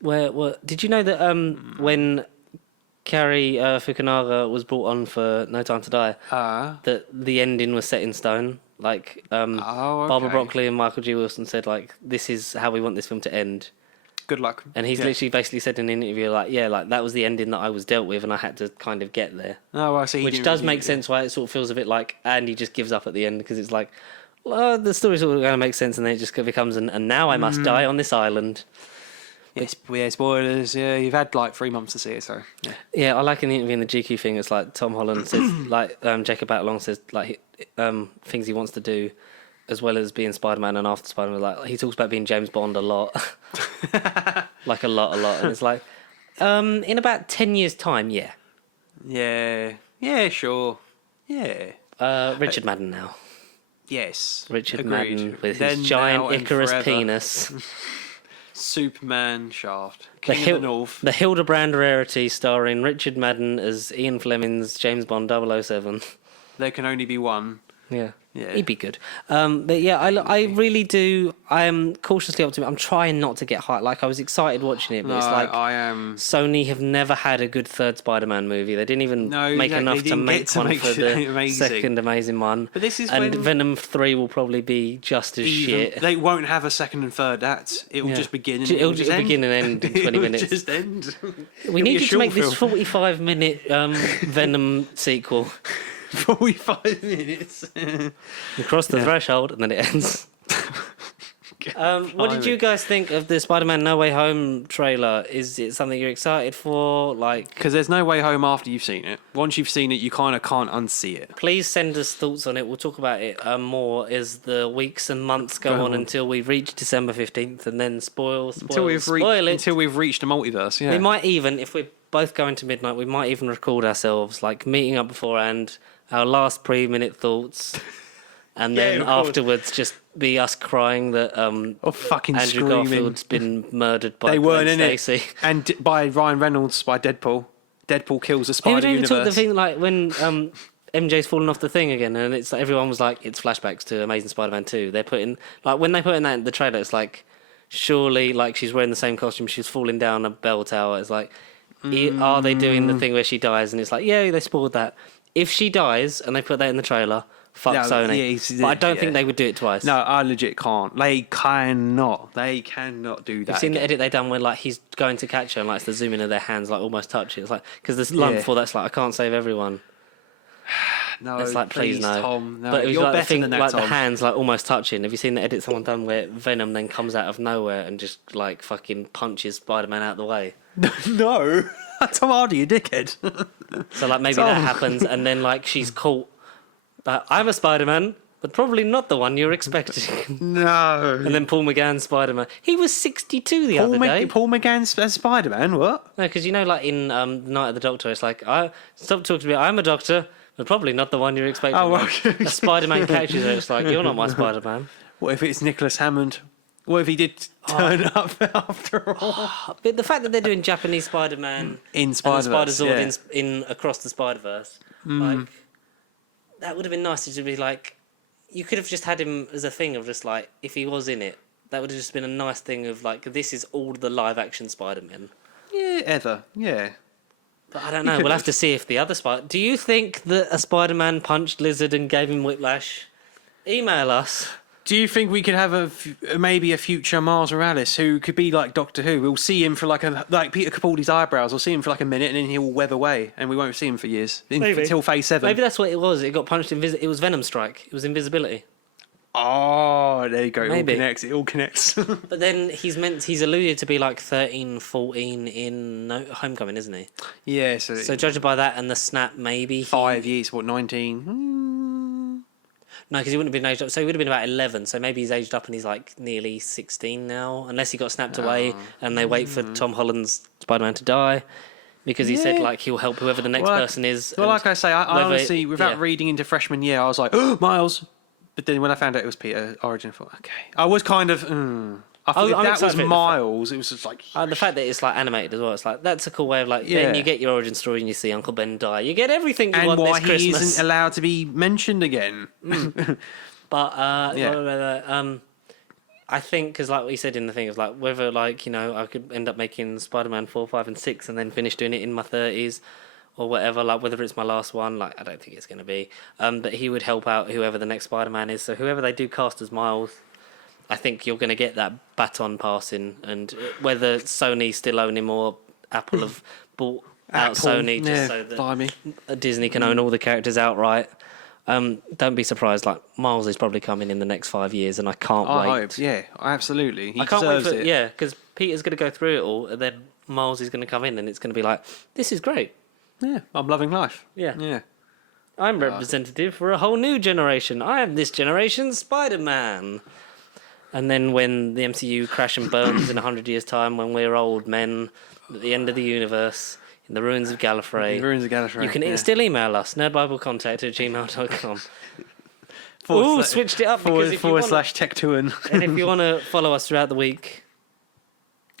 Where did you know that when Cary Fukunaga was brought on for No Time to Die, that the ending was set in stone. Like, Barbara Broccoli and Michael G. Wilson said, like, this is how we want this film to end. Good luck. And he's literally basically said in an interview, like, yeah, like, that was the ending that I was dealt with, and I had to kind of get there. Oh, I see. Which does make sense why it sort of feels a bit like Andy just gives up at the end, because it's like, well, the story's sort of going to make sense, and then it just becomes, and now I must die on this island. Yes, spoilers. Yeah, you've had like 3 months to see it, so yeah. Yeah, I like in the interview in the GQ thing. It's like Tom Holland says, like Jacob Batalong says, like things he wants to do, as well as being Spider-Man and after Spider-Man. Like he talks about being James Bond a lot, like a lot, and it's like in about 10 years' time, yeah, sure, yeah. Richard Madden now. Yes, Richard agreed. Madden with Then, his giant now, and Icarus forever. Penis. Superman Shaft. King of the North. The Hildebrand rarity starring Richard Madden as Ian Fleming's James Bond 007. There can only be one. Yeah. Yeah. He'd be good. But yeah, I really do. I am cautiously optimistic. I'm trying not to get hyped. Like, I was excited watching it, but it's like I am. Sony have never had a good third Spider-Man movie. They didn't even make enough to make one for the second Amazing one. But this is and when Venom 3 will probably be just as shit. They won't have a second and third act. It will just begin and It'll just end. begin and end in 20 It'll minutes. just end. We need you to make this 45-minute Venom sequel. 45 minutes. You cross the threshold and then it ends. What did you guys think of the Spider-Man No Way Home trailer? Is it something you're excited for? Like, because there's no way home after you've seen it. Once you've seen it, you kind of can't unsee it. please send us thoughts on it. We'll talk about it more as the weeks and months go on until we reach December 15th, and then spoil it. Until we've reached the multiverse. Yeah. We might even, if we're both going to midnight, we might even record ourselves, like meeting up beforehand, our last pre-minute thoughts, and then afterwards just be us crying that fucking Andrew screaming. Garfield's been murdered by They weren't Gwen in Stacy. it. And by Ryan Reynolds by Deadpool. Deadpool kills the Spider People Universe. talk the thing like when MJ's fallen off the thing again, and it's like, everyone was like, it's flashbacks to Amazing Spider-Man 2. They're putting, like, when they put in that in the trailer, it's like, surely, like, she's wearing the same costume, she's falling down a bell tower. It's like, are they doing the thing where she dies? And it's like, yeah, they spoiled that. If she dies and they put that in the trailer, fuck Sony. But I don't think they would do it twice. No, I legit can't. They cannot. They cannot do that. You've seen the edit they done where, like, he's going to catch her and, like, it's the zoom in of their hands, like, almost touch it. It's like, because there's line before that's like, I can't save everyone. No, it's like, please no. Tom, no. But it was You're like the better thing, than that, like Tom. the hands, like almost touching. Have you seen the edit someone done where Venom then comes out of nowhere and just like fucking punches Spider-Man out of the way? No. Tom Hardy, you dickhead. So like maybe that happens, and then like she's caught. I'm a Spider-Man, but probably not the one you're expecting. No. And then Paul McGann's Spider-Man. He was 62 the other day. Paul McGann's as Spider-Man, what? No, because you know, like in Night of the Doctor, it's like, stop talking to me. I'm a doctor, but probably not the one you're expecting. Oh, like, okay. a Spider-Man catches her. It's like, you're not my Spider-Man. What if it's Nicholas Hammond? What if he did turn up after all? But the fact that they're doing Japanese Spider-Man In Spider-Verse, and the Spider-Zord in Across the Spider-Verse, like, that would have been nice to be like, you could have just had him as a thing of just like, if he was in it, that would have just been a nice thing of like, this is all the live-action Spider-Man. Yeah, ever. Yeah. But I don't know. We'll have to see if the other Spider... Do you think that a Spider-Man punched Lizard and gave him whiplash? Email us. Do you think we could have maybe a future Miles Morales who could be like Doctor Who? We'll see him for like Peter Capaldi's eyebrows. We'll see him for like a minute and then he'll web away and we won't see him for years until Phase 7. Maybe that's what it was. It got punched. It was Venom Strike. It was invisibility. Oh, there you go. Maybe. It all connects. But then he's alluded to be like 13, 14 in Homecoming, isn't he? Yeah. So judging by that and the snap, maybe 5 years. What, 19? No, because he wouldn't have been aged up. So he would have been about 11. So maybe he's aged up and he's like nearly 16 now, unless he got snapped away and they wait for Tom Holland's Spider-Man to die, because he said like he'll help whoever the next person is. Well, like I say, I honestly, without reading into freshman year, I was like, oh, Miles. But then when I found out it was Peter Origin, I thought, okay. I was kind of, I thought if that was Miles, it was just like... the fact that it's like animated as well, it's like, that's a cool way of like, then you get your origin story and you see Uncle Ben die. You get everything you want this Christmas. And why he isn't allowed to be mentioned again. But, I I think because like what you said in the thing, it's like whether like I could end up making Spider-Man 4, 5, and 6, and then finish doing it in my 30s. Or whatever, like whether it's my last one, like I don't think it's going to be. But he would help out whoever the next Spider-Man is. So whoever they do cast as Miles, I think you're going to get that baton passing. And whether Sony still own him or Apple have bought out Sony just so that Disney can own all the characters outright. Don't be surprised. Like Miles is probably coming in the next 5 years, and I can't wait. I hope, yeah, absolutely. I can't wait for it. Yeah, because Peter's going to go through it all, and then Miles is going to come in, and it's going to be like, this is great. Yeah, I'm loving life. Yeah. I'm representative for a whole new generation. I am this generation's Spider-Man. And then when the MCU crash and burns in 100 years' time, when we're old men at the end of the universe, in the ruins of Gallifrey, you can still email us, nerdbiblecontact@gmail.com. Ooh, switched it up. / Tech2. And if you want to follow us throughout the week...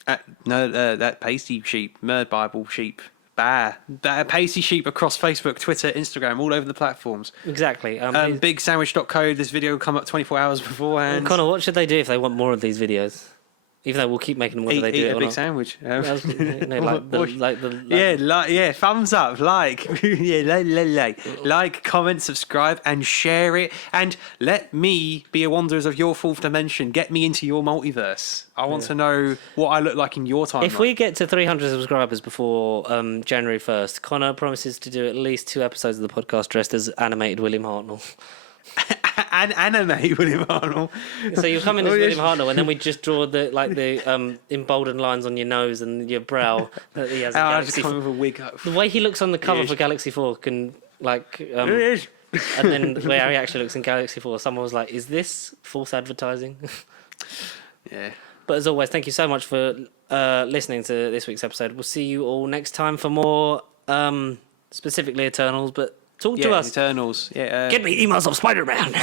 that pasty sheep, Nerd Bible sheep. That pasty sheep across Facebook, Twitter, Instagram, all over the platforms. Exactly. BigSandwich.co. This video will come up 24 hours beforehand. Connor, what should they do if they want more of these videos? Even though we'll keep making them whether they do it or not. Eat a big sandwich. Thumbs up, like, comment, subscribe, and share it. And let me be a wanderers of your fourth dimension. Get me into your multiverse. I want to know what I look like in your timeline. If we get to 300 subscribers before January 1st, Connor promises to do at least 2 episodes of the podcast dressed as animated William Hartnell. An anime William Hartnell. So you come in as William Hartnell, and then we just draw the emboldened lines on your nose and your brow that he has. I just come with a wig up. The way he looks on the cover for Galaxy 4 can and then where he actually looks in Galaxy 4, someone was like, "Is this false advertising?" Yeah. But as always, thank you so much for listening to this week's episode. We'll see you all next time for more, specifically Eternals, but. Talk to us. Eternals. Yeah. Get me emails of Spider-Man.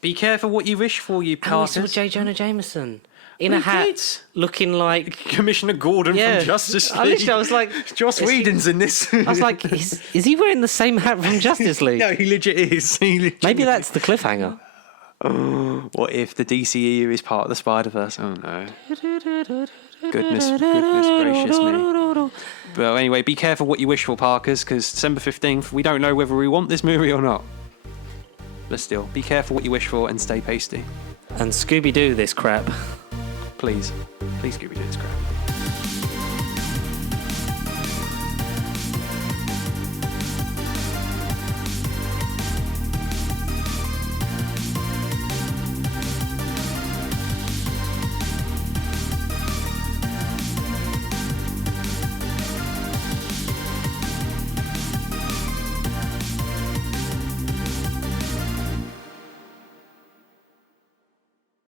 Be careful what you wish for, you Parkers. And we saw J. Jonah Jameson in a hat, looking like Commissioner Gordon from Justice League. I was like, Joss Whedon's in this. I was like, is he wearing the same hat from Justice League? No, he legit is. Maybe that's the cliffhanger. What if the DCEU is part of the Spider-Verse? Oh no. Goodness gracious me. Well, anyway, be careful what you wish for, Parkers, because December 15th, we don't know whether we want this movie or not. But still, be careful what you wish for and stay pasty. And Scooby-Doo this crap. Please. Please Scooby-Doo this crap.